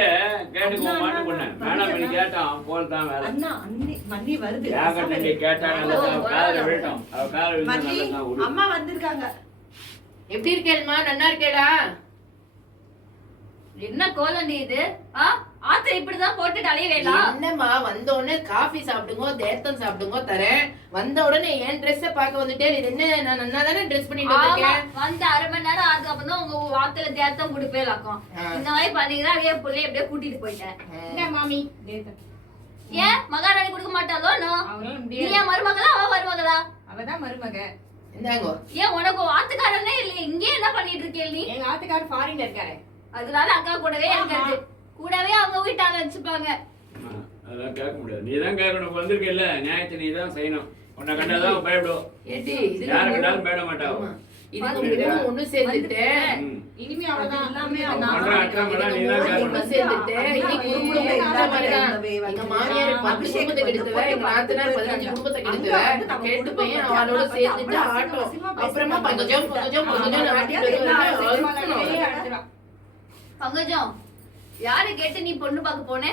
கேட்டுக்கோ மாட்டு பொண்ணு வேணாம் பண்ணி கேட்டான் போல் தான் வேலை. அண்ணா மன்னி வருது. ஏகட்ட நீ கேட்டாங்க காதல விழட்டும். அவ காதல விழுந்தா மன்னி நல்லா தான் விழும். அம்மா வந்திருக்காங்க. எப்படி இருக்கேள்மா? நல்லா இருக்கேடா? என்ன கோலம் நீ இது? ஆத்திர இப்படிதான் போட்டுட்டு அலையவேலா? என்னம்மா வந்த உடனே காஃபி சாப்பிடுங்க, தேத்தம் சாப்பிடுங்க தரேன். வந்த உடனே என் ட்ரெஸ்ஸ பார்க்க வந்துட்டே. இது என்ன, நான் நல்லா தானே ட்ரெஸ் பண்ணிட்டு இருக்கேன். வந்து 1/2 மணி நேரம் ஆகுது. அப்பதான் உங்க வார்த்தையில தேத்தம் கொடுப்பேலாக்கும். இந்த மாதிரி பண்ணீங்கன்னா அப்படியே புள்ளைய அப்படியே கூட்டிட்டு போயிட்டேன். என்ன மாமி ஏன் மகாராணி கொடுக்க மாட்டாளோ? அவங்களால நீ முடியாது. ஏன் மருமகளா அவ மருமகளா? அவதான் மருமக. இந்தாங்கோ. ஏன் உனக்கு ஆத்துக்காரனே இல்ல? இங்கே என்ன பண்ணிட்டு இருக்கே நீ? எங்க ஆத்துக்காரர் ஃபாரின்ல இருக்காரு. அதனால அக்கா கூடவே இருக்கிறது. கூடவே அவங்க வீட்டால வச்சுப்பாங்க. அதெல்லாம் கேட்க முடியாது. நீ தான் கேட்கணும். வந்திருக்கல நியாயத்தை நீ தான் செய்யணும். உன்னை கண்டாதான் பயப்படுவோம். ஏடி யாரை கண்டாலும் பயட மாட்டாவோ. இதுக்கு ஒண்ணு சேர்ந்துட்டு இனிமே அவ்வளவுதான். எல்லாமே ஒண்ணு சேர்ந்துட்டு இன்னைக்கு ஒரு குடும்பம் இந்த மாதிரிதான். எங்க மாமியார் 10 குடும்பத்தை கெடுத்தவ, எங்க நாத்தனார் 15 குடும்பத்தை கெடுத்தவ. கேட்டு போய் அவளோட சேர்ந்துட்டு ஆட்டம். அப்புறமா பங்கஜம் பங்கஜம் பங்கஜம் ஆட்டிட்டு வருவாங்க. பங்கஜம் யாரு கேட்டு நீ பொண்ணு பார்க்க போனே?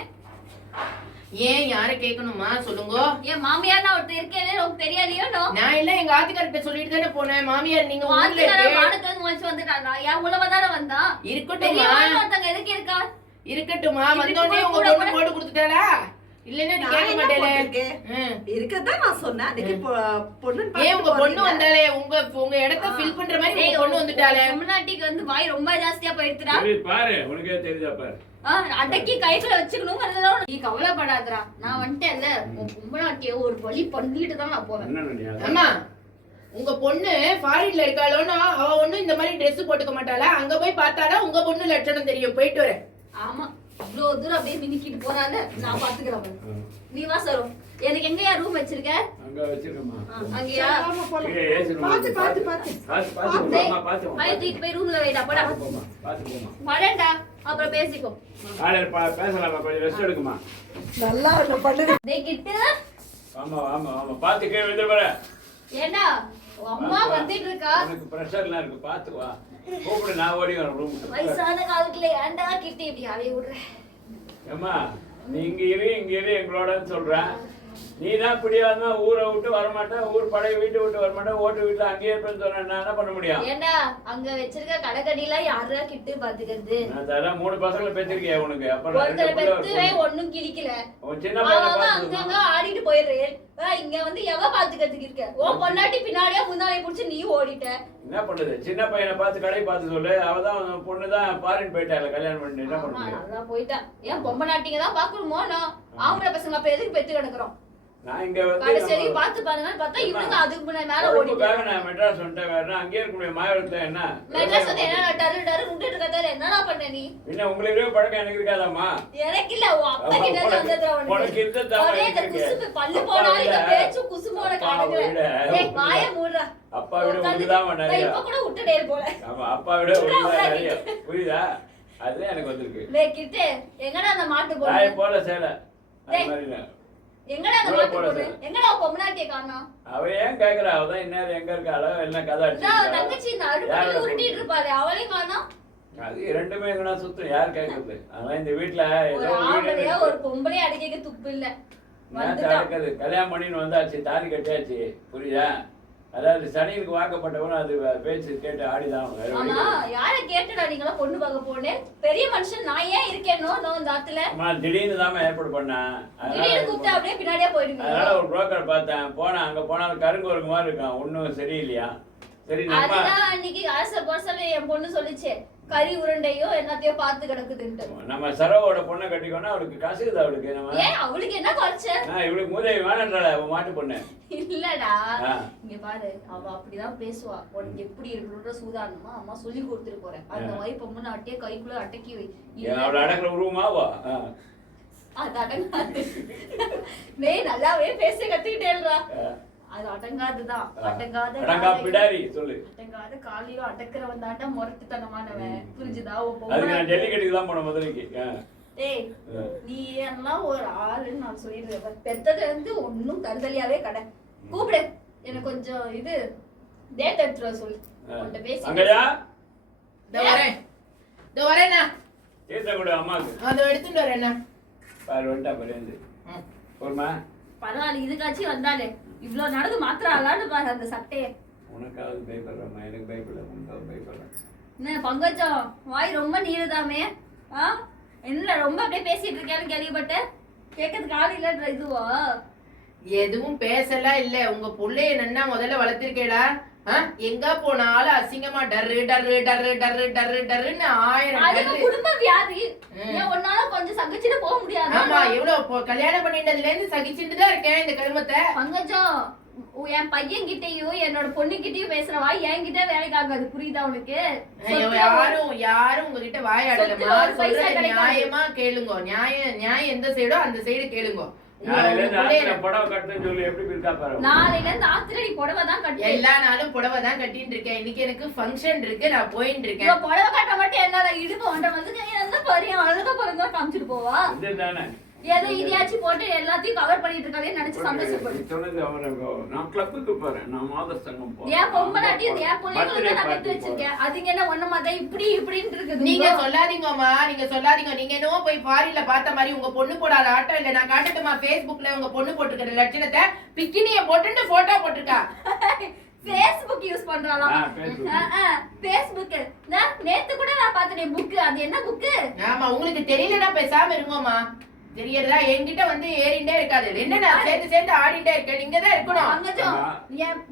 ஏன் யாரை கேட்கணுமா சொல்லுங்க. என் மாமியார் நான் ஒருத்தர் இருக்கேன்னு உனக்கு தெரியாதையோ? நான் இல்ல எங்க ஆத்துக்கார்ட்ட சொல்லிட்டு தானே போனேன். மாமியார் நீங்க ஊர்ல ஆத்துக்கார இருக்கு. வாடகை முளைச்சு வந்துட்டாங்க. என் உழவ தானே வந்தா. இருக்கட்டும்மா ஒருத்தங்க எதுக்கு இருக்கா? இருக்கட்டும்மா. வந்தோடனே உங்க பொண்ணு போட்டு கொடுத்துட்டாளா? இல்லன்னா நீ கேட்க மாட்டேலே. இருக்கதான் நான் சொன்னேன். அன்னைக்கு பொண்ணுன்னு ஏன் உங்க பார்த்துட்டு பொண்ணு போறீங்களா? வந்தாலே உங்க இடத்த ஃபில் பண்ற மாதிரி உங்க பொண்ணு வந்துட்டாளே. முன்னாடிக்கு வந்து வாய் ரொம்ப ஜாஸ்தியா போயிடுச்சுடா. சரி, பாரு உனக்கே தெரியுதா பாரு. அடக்கி கைக்குள்ள வச்சுக்கணும். நீ கவலைப்படாதடா. நான் வந்துட்டேன்ல. உன் பொம்பளாட்டிய ஒரு வழி பண்ணிட்டு தான் நான் போவேன். என்ன நடியா? அம்மா உங்க பொண்ணு ஃபாரின்ல இருக்காளோன்னா அவ ஒண்ணும் இந்த மாதிரி Dress போட்டுக்க மாட்டாளா? அங்க போய் பார்த்தாடா உங்க பொண்ணு லட்சணம் தெரியும். போயிட்டு வரேன். ஆமா, இவ்வளவு தூரம் அப்படியே மினிக்கிட்டு போறாங்க. நான் பாத்துக்கிறேன். நீ வா சரும். எனக்கு எங்கயா ரூம் வச்சிருக்க? அங்க வச்சிருக்கமா. அங்கயா? ஆமா, போலாம். ஏய் ஏசி ரூம். பாத்து பாத்து போமா பாத்து. தூக்கிட்டு போய் ரூம்ல வைடா. போடா. பாத்து போமா. வரேன்டா. அப்புறம் பேசிக்கோ. காலையில பேசலாமா? கொஞ்சம் ரெஸ்ட் எடுக்குமா. நல்லா இருக்கும் பண்ணுது. டேய் கிட்டு. ஆமா ஆமா ஆமா பாத்து கீழே விழுந்து பாரு. ஏண்டா உன் அம்மா வந்துட்டு இருக்கா. உனக்கு பிரஷர்லாம் இருக்கு பாத்து வா. கூப்பிடு நான் ஓடி வரேன் ரூமுக்கு. வயசான காலத்துல ஏண்டா கிட்டு இப்படி அலைய விடுற. ஏம்மா நீ இங்க இரு எங்களோடன்னு சொல்றேன். நீ தான் பிடிவாதமா ஊரை விட்டு வரமாட்டேன், ஊர் பழைய வீட்டை விட்டு வரமாட்டேன், ஓட்டு வீட்டுல அங்கேயே இருப்பேன்னு சொன்னேன். நான் என்ன பண்ண முடியும்? ஏண்டா அங்க வச்சிருக்க கடைக்கடிலாம் யாரா கிட்டு பாத்துக்கிறது? நான் தரேன் 3 பசங்களை பெற்றிருக்கேன் உனக்கு. அப்புறம் ஒருத்தர் பெத்துவே ஒண்ணும் கிழிக்கல. உன் சின்ன பையனை அங்கங்க பார்த்து ஆடிட்டு போயிடுறேன். இங்க வந்து எவ பாத்துக்கிறதுக்கு இருக்க? ஓ பொண்டாட்டி பின்னாடியே முன்னாடியே புடிச்சு நீ ஓடிட்ட. என்ன பண்றது? சின்ன பையனை பார்த்து கடை பார்த்து சொல்லு. அவதான் பொண்ணுதான் ஃபாரின் போயிட்டால கல்யாணம் பண்ணி. என்ன பண்ண முடியும்? அதான் போயிட்டா. ஏன் பொம்பை நாட்டிங்க தான் பாக்கணுமோ? நான் ஆம்பளை பசங்க அப்ப எதுக்கு பெத்து கிடக்குறோம்? நான் இங்க வந்து கடைசி பார்த்து பாருங்க பார்த்தா இவனுங்க அதுக்கு முன்னாடி மேல ஓடிட்டாங்க. நான் மெட்ராஸ் வந்துட்டேன். வேற அங்கேயே இருக்க முடியும். மாயவரத்துல என்ன மெட்ராஸ் வந்து என்ன டரு டரு விட்டுட்டு இருக்கதால என்னடா பண்ண நீ? என்ன உங்களுக்கு பழக்கம் எனக்கு இருக்காதாம்மா? எனக்கு இல்ல உன் அப்பா கிட்ட இருந்து வந்ததுடா உனக்கு உனக்கு. இருந்த தவறு ஒரே இந்த இருக்கு. குசுப்பு பல்லு போனாலும் இந்த பேச்சு குசுமோட காடுங்கல. டேய் வாயை மூடுடா. அப்பா விட உங்களுக்கு தான் நிறைய. இப்ப கூட விட்டுடே போல. ஆமா அப்பா விட உங்களுக்கு தான் நிறைய. புரியுதா? அதுதான் எனக்கு வந்திருக்கு. டேய் கிட்டே எங்கடா அந்த மாட்டு தாய் போடு? போல சேலை அது மாதிரி நான். எங்கடா அந்த மாட்டு போடு? எங்கடா பொம்மனாட்டிய காணோம்? அவ ஏன் கேக்குறா? அவதான் இந்நேரம் எங்க இருக்காளோ எல்லாம் கதை நான் அடிச்சு தங்கச்சி இந்த அடுப்புல உருட்டிட்டு இருப்பாளே அவளையும் காணோம். அது ரெண்டுமே எங்கடா சுத்தம் யார் கேக்குறது? அதனால இந்த வீட்டுல ஒரு ஏதோ ஆம்பளையா ஒரு பொம்பளையா அடிக்க துப்பு இல்ல. நடக்குது. கல்யாணம் பண்ணின்னு வந்தாச்சு, தாலி கட்டியாச்சு. புரியுதா? அதாவது சனிக்கு வாக்கப்பட்டவனும் அது பேச்சு கேட்டு ஆடிதான். ஆமா யார கேட்டுடா நீங்களா பொண்ணு பார்க்க போனேன்? பெரிய மனுஷன் நான் ஏன் இருக்கேனோ நான் இந்த ஆத்துல. திடீர்னு தான் ஏற்பாடு பண்ணேன். திடீர்னு கூப்பிட்டு அப்படியே பின்னாடியே போயிடுங்க. அதனால ஒரு புரோக்கர் பார்த்தேன். போனேன். அங்க போனாலும் கருங்கோருக்கு மாதிரி இருக்கான். ஒன்னும் சரியில்லையா? சரி நம்ம அதுதான் அன்னைக்கு அரச பர்சல என் பொண்ணு சொல்லிச்சு கறி உருண்டையோ என்னத்தையோ பார்த்து கிடக்குதுன்ட்டு. நம்ம சரவோட பொண்ணை கட்டிக்கோனா அவளுக்கு கசுகுது. அவளுக்கு நம்ம ஏன் அவளுக்கு என்ன குறைச்ச? இவளுக்கு மூதேவி வேணான்றாள அவ மாட்டு பொண்ணு. இல்லடா இங்க பாரு அவ அப்படிதான் பேசுவா. உனக்கு எப்படி இருக்கணும்ன்ற சூதானமா அம்மா சொல்லி கொடுத்துட்டு போறேன். அந்த மாதிரி பொண்ணு அட்டையே கைக்குள்ள அடக்கி வை. அவளை அடக்கிற உருவமாவா? அது அடங்காது. டேய் நல்லாவே பேச கத்துக்கிட்டேல்றா. அது அடங்காதுதான். அடங்கா பிடாரி சொல்லு. அடங்காத காலியோ அடக்குறவன் தாண்டா முரட்டுத்தனமானவன். புரிஞ்சுதா? அதுக்கு நான் ஜல்லிக்கட்டுக்கு தான் போனேன் மதுரைக்கு. டேய் நீ எல்லாம் ஒரு ஆளுன்னு நான் சொல்லிடுறேன். பெத்ததுல இருந்து ஒன்னும் தருதலியாவே கடை. கூப்பிடு எனக்கு கொஞ்சம் இது டேட் எடுத்துட்டு சொல்லு. உன்கிட்ட பேசி அங்கயா இதோ வரேண்ணா. தீர்த்த கூட அம்மாக்கு அதை எடுத்துட்டு வரேண்ணா. பாரு வந்துட்டா பாரு. ஒருமா பரவாயில்ல இதுக்காச்சும் வந்தாலே இவ்வளவு நடந்து மாத்திராளான்னு பாரு அந்த சட்டையை. உனக்காவது பயப்படுறேம்மா, எனக்கு பயப்படல. உனக்காவது பயப்படுறேன். என்ன பங்கஜம் வாய் ரொம்ப நீளுதாமே? என்ன ரொம்ப அப்படியே பேசிட்டு இருக்கேன்னு கேள்விப்பட்டேன். கேட்கறதுக்கு ஆள் இல்லன்ற இதுவா? எதுவும் பேசலாம் இல்ல. உங்க புள்ளைய நன்னா முதல்ல வளர்த்திருக்கேடா. எங்க போனாலும் அசிங்கமா டர்ரு டர்ரு டர்ரு டர்ரு டர்ரு டர்ருன்னு 1000 குடும்ப வியாதி. ஒன்னால கொஞ்சம் சகிச்சுட்டு போக முடியாது. ஆமா எவ்வளவு கல்யாணம் பண்ணிட்டதுல இருந்து சகிச்சுட்டு தான் இருக்கேன் இந்த கருமத்தை. பங்கஜம் என் பையன் கிட்டயும் என்னோட பொண்ணு கிட்டயும் பேசுற வாய் என்கிட்ட வேலைக்கு ஆகாது. புரியுதா உனக்கு? யாரும் உங்ககிட்ட வாயாடலமா. சொல்றது நியாயமா கேளுங்க. நியாயம் எந்த சைடோ அந்த சைடு கேளுங்க. நாளையில இருந்து புடவை தான் கட்டி எல்லா நாளும் புடவை தான் கட்டிட்டு இருக்கேன். இன்னைக்கு எனக்கு ஃபங்க்ஷன் இருக்கு, நான் போயிட்டு இருக்கேன். புடவை கட்ட மட்டும் என்ன இடுப்பு ஒன்றை வந்து எந்த பரியும் அழகா பிறந்தா காமிச்சிட்டு போவா. ஏதோ இதையாச்சும் போட்டு எல்லாத்தையும் எல்லாத்தையும் கவர் பண்ணிட்டு இருக்காளே நினைச்சு சந்தோஷப்படு. சொன்னது நான் கிளப்புக்கு போறேன், நான் மாத சங்கம் போறேன். ஏன் பொம்பளாட்டி என் பிள்ளைங்களுக்கு நான் பெத்து வச்சிருக்கேன், அதுங்க என்ன ஒண்ணு மாதிரி இப்படி இப்படின்னு இருக்குது. நீங்க சொல்லாதீங்கம்மா, நீங்க சொல்லாதீங்க. நீங்க என்னவோ போய் ஃபாரின்ல பார்த்த மாதிரி உங்க பொண்ணு போடாத ஆட்டம் இல்ல. நான் காட்டட்டுமா Facebookல உங்க பொண்ணு போட்டுக்கிற லட்சணத்தை? பிக்கினிய போட்டுட்டு போட்டோ போட்டுருக்கா. Facebook யூஸ் பண்றாளாம். Facebook நேத்து கூட நான் பார்த்தேன் புக். அது என்ன புக்? ஆமா, உங்களுக்கு தெரியலனா பேசாம இருங்கம்மா. தெரியறதா? என்கிட்ட வந்து ஏறிண்டே இருக்காது. என்ன நான் சேர்ந்து ஆடிட்டே இருக்கேன். நீங்க தான் இருக்கணும். அங்கஜம்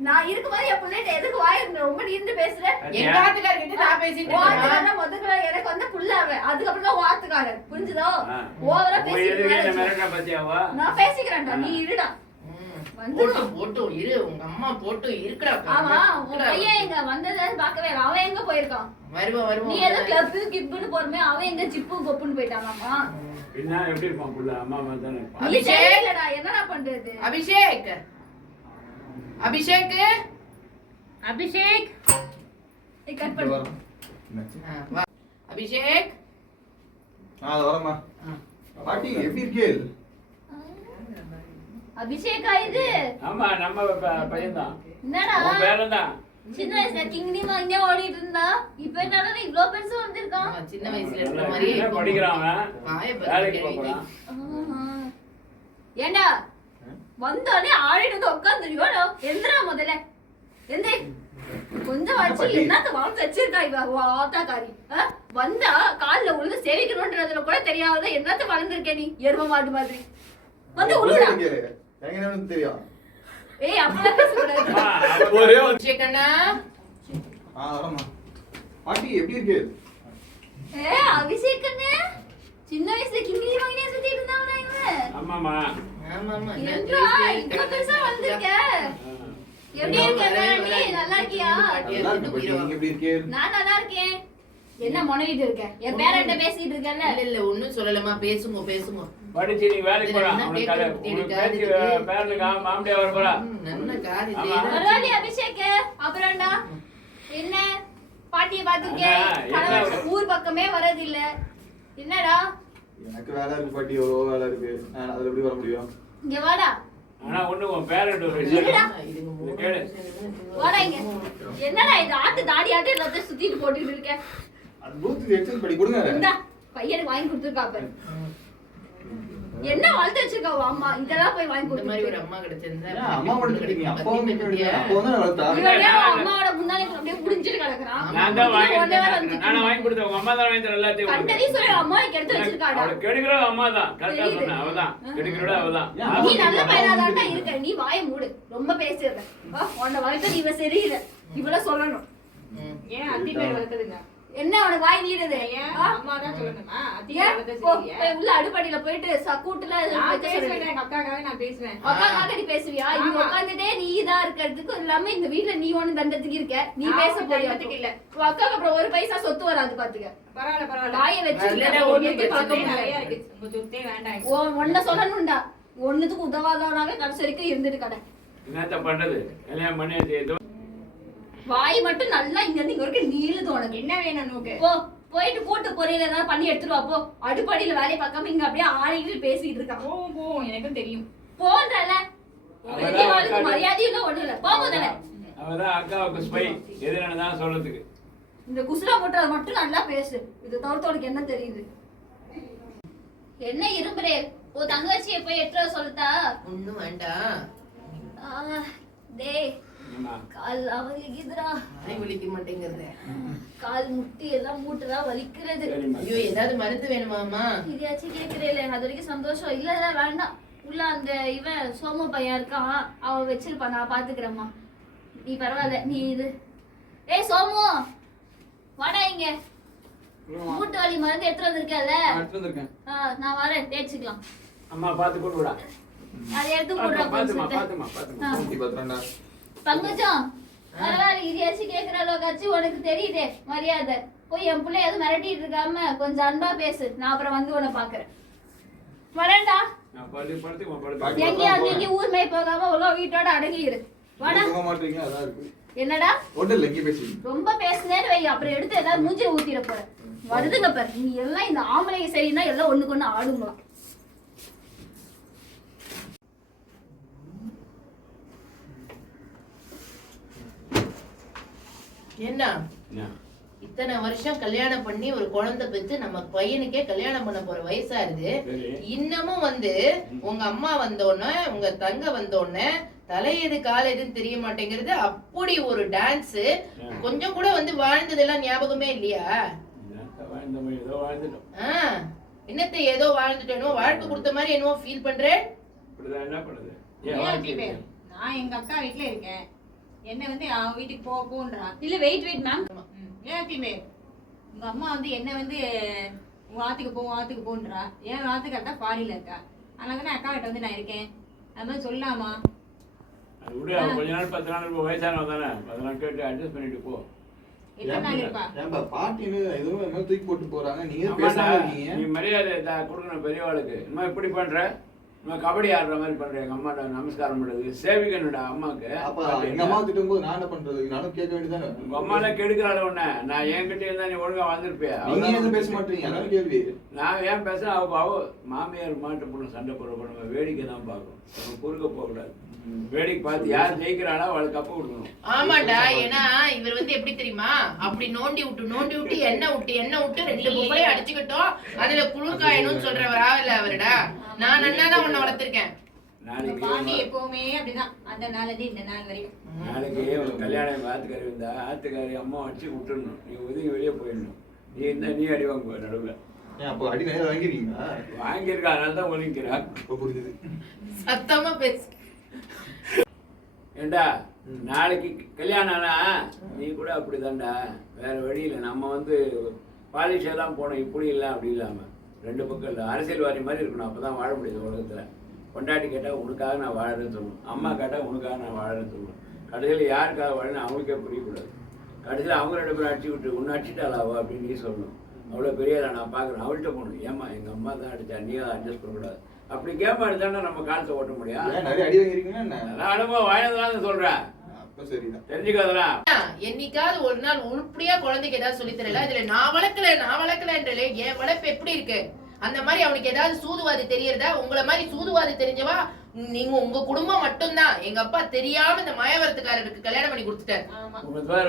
நான் இருக்கும்போது என் பிள்ளைகிட்ட எதுக்கு வாய் ரொம்ப நின்று பேசுற? எங்க ஆத்துக்காரர்கிட்ட நான் பேசிட்டு இருக்கேன். முதல்ல எனக்கு வந்து புள்ளாவே, அதுக்கப்புறம் தான் வாத்துக்காரர். புரிஞ்சுதோ? ஓவரா பேசிக்கிறேன். நான் பேசிக்கிறேன்டா, நீ இருடா. போட்டு இரு, உங்க அம்மா போட்டு இருக்கடா. ஆமா, உன் பையன் எங்க வந்ததை பார்க்கவே இல்லை. அவன் எங்க போயிருக்கான்? வருவான். நீ ஏதோ கிளப் கிப்னு போறமே, அவன் எங்க ஜிப்பு கொப்புன்னு போயிட்டானாமா? என்ன எப்படி இருப்பான் புள்ள? அம்மா மாதிரி தானே இருப்பான். நீ தெரியலடா, என்னடா பண்றது? அபிஷேக் கட் பண்ணு. வா அபிஷேக். அது வரமா பாட்டி எப்படி இருக்கே? அபிஷேகா இது? ஆமா, நம்ம பையன் தான். என்னடா உன் பேரன் தான். சின்ன வயசுல கிங்டி மாதிரியே ஓடிட்டு இருந்தா, இப்ப என்னடா இவ்ளோ பெருசா வந்திருக்கான்? சின்ன வயசுல இருக்கிற மாதிரியே என்ன படிக்கிறான் அவன்? வாயை வேலைக்கு பத்தி போறான். ஏண்டா வந்தானே ஆடிட்டு உட்காந்துருக்கோ? எந்திரா முதல்ல எந்திரி. கொஞ்சம் வச்சு என்னத்த வாழ்த்து வச்சிருக்கா இவ ஆத்தாக்காரி. வந்தா கால்ல உழுந்து சேவிக்கணும்ன்றதுல கூட தெரியாத என்னத்த வளர்ந்துருக்கே நீ, எரும மாடு மாதிரி. வந்து உழுடா. தெரியும். ஏய் அப்பலாம் பேசக்கூடாது. ஒரே அபிஷேக் அண்ணா. வரமா பாட்டி எப்படி இருக்கே? அபிஷேக் அண்ணே சின்ன வயசுல கிங்கிலி வாங்கினே சுத்திட்டு இருந்தாவனா இவன்? ஆமாமா. ஆமாமா. என்னடா இவ்ளோ பெருசா வந்திருக்க? எப்படி இருக்க நீ? நல்லா இருக்கியா? நல்லா இருக்கு பாட்டி, நீங்க எப்படி இருக்கே? நான் நல்லா இருக்கேன். என்ன மொனகிட்டு இருக்க? என் பேரண்ட பேசிட்டு இருக்கல? இல்ல ஒண்ணும் சொல்லலமா. பேசுங்க. படிச்சு நீ வேலைக்கு போறா. உனக்கு பேச்சு பேரனுக்கு மாமடியா வர போறா. நல்ல காரி பரவாயில்லை அபிஷேக். அப்புறம்டா என்ன பாட்டியை பாத்துருக்கேன், ஊர் பக்கமே வரது இல்ல. என்னடா? எனக்கு வேலை இருக்கு பாட்டி, எவ்வளோ வேலை இருக்கு. நான் அதுல எப்படி வர முடியும்? இங்க வாடா. ஆனா ஒண்ணு உன் பேரண்ட் ஒரு விஷயம் கேளு. வாடா இங்க. என்னடா இது ஆட்டு தாடி ஆட்டு எல்லாத்தையும் சுத்திட்டு போட்டுட்டு இருக்க? அது ப்ளூடூத் ஹெட்செட் படி கொடுங்க. இந்தா பையனுக்கு வாங்கி கொடுத்துருக்கா பாரு. என்ன வளர்த்து வச்சிருக்கா உன் அம்மா? இதெல்லாம் போய் வாங்கி இந்த மாதிரி ஒரு கொடுத்து அம்மா கிடைச்சிருந்தா அம்மா வளர்த்துட்டீங்க, அப்பா வந்து வளர்த்தா. அம்மாவோட முன்னாடி அப்படியே புடிஞ்சிட்டு கிடக்குறான். நான் தான் வாங்கி நானும் வாங்கி கொடுத்தேன். உங்க அம்மா தான் வாங்கி தர எல்லாத்தையும். கண்டதையும் சொல்லி அம்மாவுக்கு எடுத்து வச்சிருக்காடா. அவளை கெடுக்கிற அம்மா தான். கரெக்டா சொன்ன அவதான். கெடுக்கிறோட அவதான். நீ நல்ல பையனாதான் இருக்க. நீ வாயை மூடு, ரொம்ப பேசுறத. உன்னை வளர்த்தது இவ சரியில்லை, இவள சொல்லணும். ஏன் அத்தி பேர் வளர்த்ததுங்க? என்ன உனக்கு வாய் நீடுது? அம்மா தான் சொல்லணுமா? அத்தி ஏன்? பேர் போ, வளர்த்தது போய் உள்ள அடுப்படியில போயிட்டு கூட்டுல நான் பேசுவேன், எங்க அக்காக்காக நான் பேசுவேன். அக்காக்காக நீ பேசுவியா? இங்க உட்காந்துட்டே நீ இதா இருக்கிறதுக்கு இல்லாம இந்த வீட்டுல நீ ஒண்ணு தண்டத்துக்கு இருக்க. நீ பேச போறதுக்கு இல்ல. உன் அக்காக்கு அப்புறம் ஒரு பைசா சொத்து வராது பாத்துக்க. பரவாயில்ல வாயை வச்சு நிறைய இருக்கு, உங்க சொத்தே வேண்டாம். ஒன்ன சொல்லணும்டா. ஒண்ணுத்துக்கு உதவாதவனாவே கடைசி வரைக்கும் இருந்துட்டு கடை. என்னத்த பண்றது? கல்யாணம் பண்ணி வாய் மட்டும் நல்லா இங்க இருந்து இங்க வரைக்கும் நீளுது உனக்கு. என்ன வேணும் நோக்கு? போ, போயிட்டு கூட்டு பொரியல ஏதாவது பண்ணி எடுத்துட்டு வா போ. அடுப்படியில வேலையை பார்க்காம இங்க அப்படியே ஆடிட்டு பேசிட்டு இருக்கான். போ, எனக்கும் தெரியும். போன்றல மரியாதையும் இல்ல ஒண்ணு இல்ல. போகுதல அவதான் அக்காவுக்கு ஸ்பை. எது என்னதான் சொல்றதுக்கு. இந்த குசுரா போட்டு மட்டும் நல்லா பேசு. இது தவிர்த்தவனுக்கு என்ன தெரியுது? என்ன இரும்புறே? ஓ தங்கச்சியை போய் எത്ര சொல்லுதா? ஒண்ணும் வேண்டாம். டேய் கால் வலிக்குதுடா. வலிக்க மாட்டேங்கிறது. கால் முட்டி எல்லாம் மூட்டுதான் வலிக்கிறது. ஐயோ, ஏதாவது மருந்து வேணுமாமா? இதையாச்சும் கேக்குறேன். அது வரைக்கும் சந்தோஷம். இல்ல வேண்டாம். உள்ள அந்த இவன் சோமு பையன் இருக்கான், அவன் வச்சிருப்பான், நான் பாத்துக்கிறேம்மா. நீ பரவாயில்ல, நீ இது. ஏய் சோமு, வாடா இங்க. மூட்டு வலி மருந்து எடுத்து வந்திருக்கல? நான் வரேன், தேய்ச்சிக்கலாம். அம்மா பாத்து கொண்டு விடா. அதை எடுத்து போடுறா. பங்கஜம் பரவாயில்ல, இதையாச்சும் கேக்குற அளவுக்காச்சு உனக்கு தெரியுதே மரியாதை. போய் என் பிள்ளை எதுவும் மிரட்டிட்டு இருக்காம கொஞ்சம் அன்பா பேசு. நான் அப்புறம் வந்து உன்னை பாக்குறேன். வரேன்டா. எங்கேயும் ஊர் மேய் போகாம உள்ள வீட்டோட அடங்கிரு. வாடா. என்னடா ரொம்ப பேசுனேன்னு வை, அப்புறம் எடுத்து ஏதாவது மூஞ்சில ஊத்திட போற. வருதுங்க பாரு. நீ எல்லாம் இந்த ஆம்பளைங்க சரின்னா எல்லாம் ஒண்ணுக்கு ஒண்ணு ஆடுங்களாம். என்ன என்ன? இத்தனை வருஷம் கல்யாணம் பண்ணி ஒரு குழந்தை பெற்று நம்ம பையனுக்கே கல்யாணம் பண்ண போற வயசாருது. சரி. இன்னமும் வந்து உங்க அம்மா வந்தோடனே உங்க தங்க வந்தோடனே தலையெது காலெதுன்னு தெரிய மாட்டேங்கிறது. அப்படி ஒரு டான்ஸ் கொஞ்சம் கூட வந்து வாழ்ந்ததெல்லாம் ஞாபகமே இல்லையா? என்னத்த வாழ்ந்தோமோ, ஏதோ வாழ்ந்துட்டோம். என்னத்தை ஏதோ வாழ்ந்துட்டேனோ, வாழ்க்கை கொடுத்த மாதிரி என்னவோ ஃபீல் பண்றேன். இப்படிதான் என்ன பண்ணுது? நான் எங்க அக்கா வீட்டுல இருக்கேன், என்ன வந்து அவன் வீட்டுக்கு போன்றா. இல்ல வெயிட் மேம், ஏன் தீமே உங்க அம்மா வந்து என்ன வந்து உன் ஆத்துக்கு போன்றா. ஏன் ஆத்துக்கு அக்கா ஃபாரின்ல இருக்கா, அதனால தானே அக்கா கிட்ட வந்து நான் இருக்கேன். அது மாதிரி சொல்லாமா? அது விடு, அவன் கொஞ்ச நாள் 10 நாள் இப்போ வயசானவன் தானே, 10 நாள் கேட்டு அட்ஜஸ்ட் பண்ணிட்டு போ. எத்தனை நாள் இருப்பா? ஏன்பா பாட்டின்னு ஏதோ என்ன தூக்கி போட்டு போறாங்க, நீங்க ஆமாடா, பேசாம இருக்கீங்க. நீ மரியாதை கொடுக்கணும் பெரியவாளுக்கு. இன்னும் இப்படி பண்ற, நம்ம கபடி ஆடுற மாதிரி பண்ற. எங்க அம்மாட்ட நமஸ்காரம் பண்றது சேவிக்கணும்டா அம்மாக்கு. அப்ப எங்க அம்மா திட்டும் போது நான் என்ன பண்றது? நானும் கேட்க வேண்டியதானே. உங்க அம்மாலாம் கெடுக்கிறாள் உன்ன. நான் என்கிட்ட இருந்தா நீ ஒழுங்கா வந்திருப்பியா? நீங்க எதுவும் பேச மாட்டீங்க, அதான் கேள்வி. நான் ஏன் பேசுறேன்? அவ மாமியார் மாட்டு பொண்ணு சண்டை போடுற நம்ம வேடிக்கை தான் பார்க்கணும், நம்ம குறுக்க போக கூடாது. வேடிக்கை பார்த்து யார் ஜெயிக்கிறாளோ அவளுக்கு கப்பு கொடுக்கணும். ஆமாண்டா, ஏன்னா இவர் வந்து எப்படி தெரியுமா, அப்படி நோண்டி விட்டு எண்ணெய் விட்டு 2 பொம்பளையும் அடிச்சுக்கிட்டோம், அதுல குளிர்காயணும்னு சொல்றவரா இல்ல அவருடா. நான் நன்னாதான் உன்னை வளர்த்திருக்கேன். பாண்டி எப்பவுமே அப்படிதான், அந்த நாள்ல இந்த நாள் வரைக்கும். நாளைக்கு ஒரு கல்யாணம் ஆத்துக்காரி இருந்தா ஆத்துக்காரி அம்மா வச்சு விட்டுடணும், நீ ஒதுங்கி வெளியே போயிடணும். நீ இருந்தா நீ அடி வாங்க நடுவில். அப்போ அடி நேரம் வாங்கிருக்கீங்களா? வாங்கியிருக்கா, அதனால தான் ஒதுங்கிறா. இப்போ புரிஞ்சுது. சத்தமா பேசு. ஏண்டா நாளைக்கு கல்யாணம் ஆனா நீ கூட அப்படிதான்டா, வேற வழி இல்லை. நம்ம வந்து பாலிஷாக தான் போனோம், இப்படி இல்லை அப்படி இல்லாமல் 2 பக்கம் இல்லை. அரசியல்வாதி மாதிரி இருக்கணும், அப்போ தான் வாழ முடியுது உலகத்தில். கொண்டாட்டி கேட்டால் உனக்காக நான் வாழறேன்னு சொல்லணும், அம்மா கேட்டால் உனக்காக நான் வாழறேன்னு சொல்லணும். கடைசியில் யாருக்காக வாழணும் அவங்களுக்கே புரியக்கூடாது. கடைசியில் அவங்க 2 பேரும் அடிச்சு விட்டு உன்னை அடிச்சுட்டாளாவா அப்படின்னு நீ சொல்லணும். அவ்வளோ பெரிய நான் பார்க்குறேன், அவள்கிட்ட போகணும். ஏம்மா எங்கள் அம்மா தான் அடித்தா, நீ தான் அட்ஜஸ்ட் பண்ணக்கூடாது. அப்படி கேம் அடித்தாண்டா நம்ம காலத்தை ஓட்ட முடியும். நிறைய அடி வாங்கிருக்கீங்கன்னா என்ன? நான் அனுபவம் வாழதான் சொல்கிறேன், அப்ப சரிதான். தெரிஞ்சுக்காதெல்லாம். என்னைக்காவது ஒரு நாள் உருப்படியா குழந்தைக்கு ஏதாவது சொல்லி தரல. இதுல நான் வளர்க்கலன்றே என் வளர்ப்பு எப்படி இருக்கு? அந்த மாதிரி அவனுக்கு ஏதாவது சூதுவாதி தெரியறதா? உங்களை மாதிரி சூதுவாதி தெரிஞ்சவா நீங்க உங்க குடும்பம் மட்டும்தான். எங்க அப்பா தெரியாம இந்த மாயவரத்துக்காரருக்கு கல்யாணம் பண்ணி கொடுத்துட்டாரு.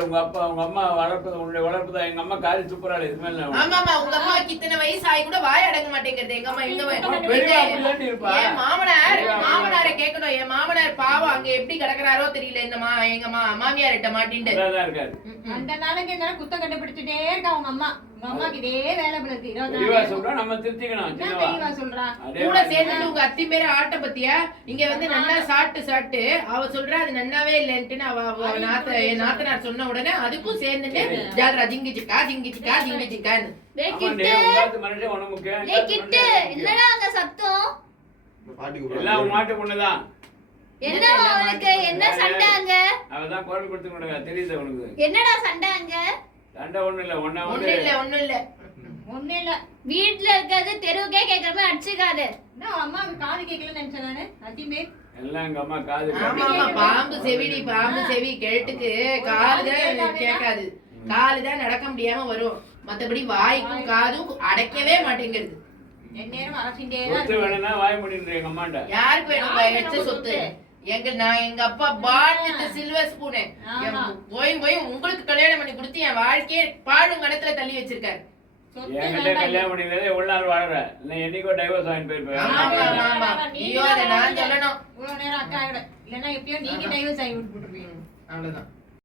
உங்க அப்பா உங்க அம்மா வளர்ப்பது உங்களுடைய வளர்ப்பு தான். எங்க அம்மா காரி சூப்பராள். இது மேல ஆமா உங்க அம்மாவுக்கு இத்தனை வயசு ஆகி கூட வாய அடங்க மாட்டேங்கிறது. எங்க அம்மா என் மாமனாரை கேட்கணும். என் மாமனார் பாவம் அங்க எப்படி கிடக்குறாரோ தெரியல. இந்த எங்க மாமியார்கிட்ட மாட்டின்ட்டு இருக்காரு. அந்த நாளைக்கு என்ன குத்தம் கண்டுபிடிச்சுட்டே இருக்கா உங்க அம்மா. உங்க அம்மாக்கு இதே வேலை இருக்கு. நம்ம திருத்திக்கணும். சொல்றா கூட சேர்ந்து உங்க அத்தி பேர ஆட்ட பத்தியா இங்க வந்து நல்லா சாப்பிட்டு அவ சொல்றா அது நன்னாவே இல்லன்ட்டுன்னு அவ நாத்தனார் சொன்ன உடனே அதுக்கும் சேர்ந்துட்டு ஜாலரா ஜிங்கிச்சிக்கான்னு. என்னடா அங்க சத்தம்? எல்லாம் மாட்டு பொண்ணுதான். என்ன அவனுக்கு என்ன சண்டை அங்க? அவதான் குரல் கொடுத்து தெரியுது உனக்கு. என்னடா சண்டை அங்க? சண்டை ஒண்ணு இல்ல. ஒண்ணு இல்ல. வீட்டுல இருக்கிறது தெருவுக்கே கேட்கற மாதிரி அடிச்சுக்காது. அம்மாவுக்கு காது கேட்கலன்னு நினைச்சேன் நானு. அதிமே எல்லாம் எங்க அம்மா காது. பாம்பு செவி கேட்டுக்கு காதுதான் கேட்காது. காலுதான் நடக்க முடியாம வரும். மத்தபடி வாய்க்கும் காதும் அடைக்கவே மாட்டேங்கிறது. எந்நேரம் அரசிண்டே வேணும்னா வாய் முடின்ற எங்க அம்மாண்ட. யாருக்கு வேணும் சொத்து? எங்க அப்பா பாட்டு சில்வர் ஸ்பூனு போய் உங்களுக்கு கல்யாணம் பண்ணி கொடுத்து என் வாழ்க்கையே பாழும் கணத்துல தள்ளி வச்சிருக்காரு. என்கிட்ட கல்யாணம் பண்ணிக்கிறதே எவ்வளவு நாள் வாழற? என்னைக்கோ டைவர்ஸ் வாங்கி போயிருப்பேன். நான் சொல்லணும். இவ்வளவு நேரம் அக்கா இல்லன்னா எப்பயோ நீங்க டைவர்ஸ் ஆகி விட்டு போட்டுருவீங்க. அவ்வளவுதான்.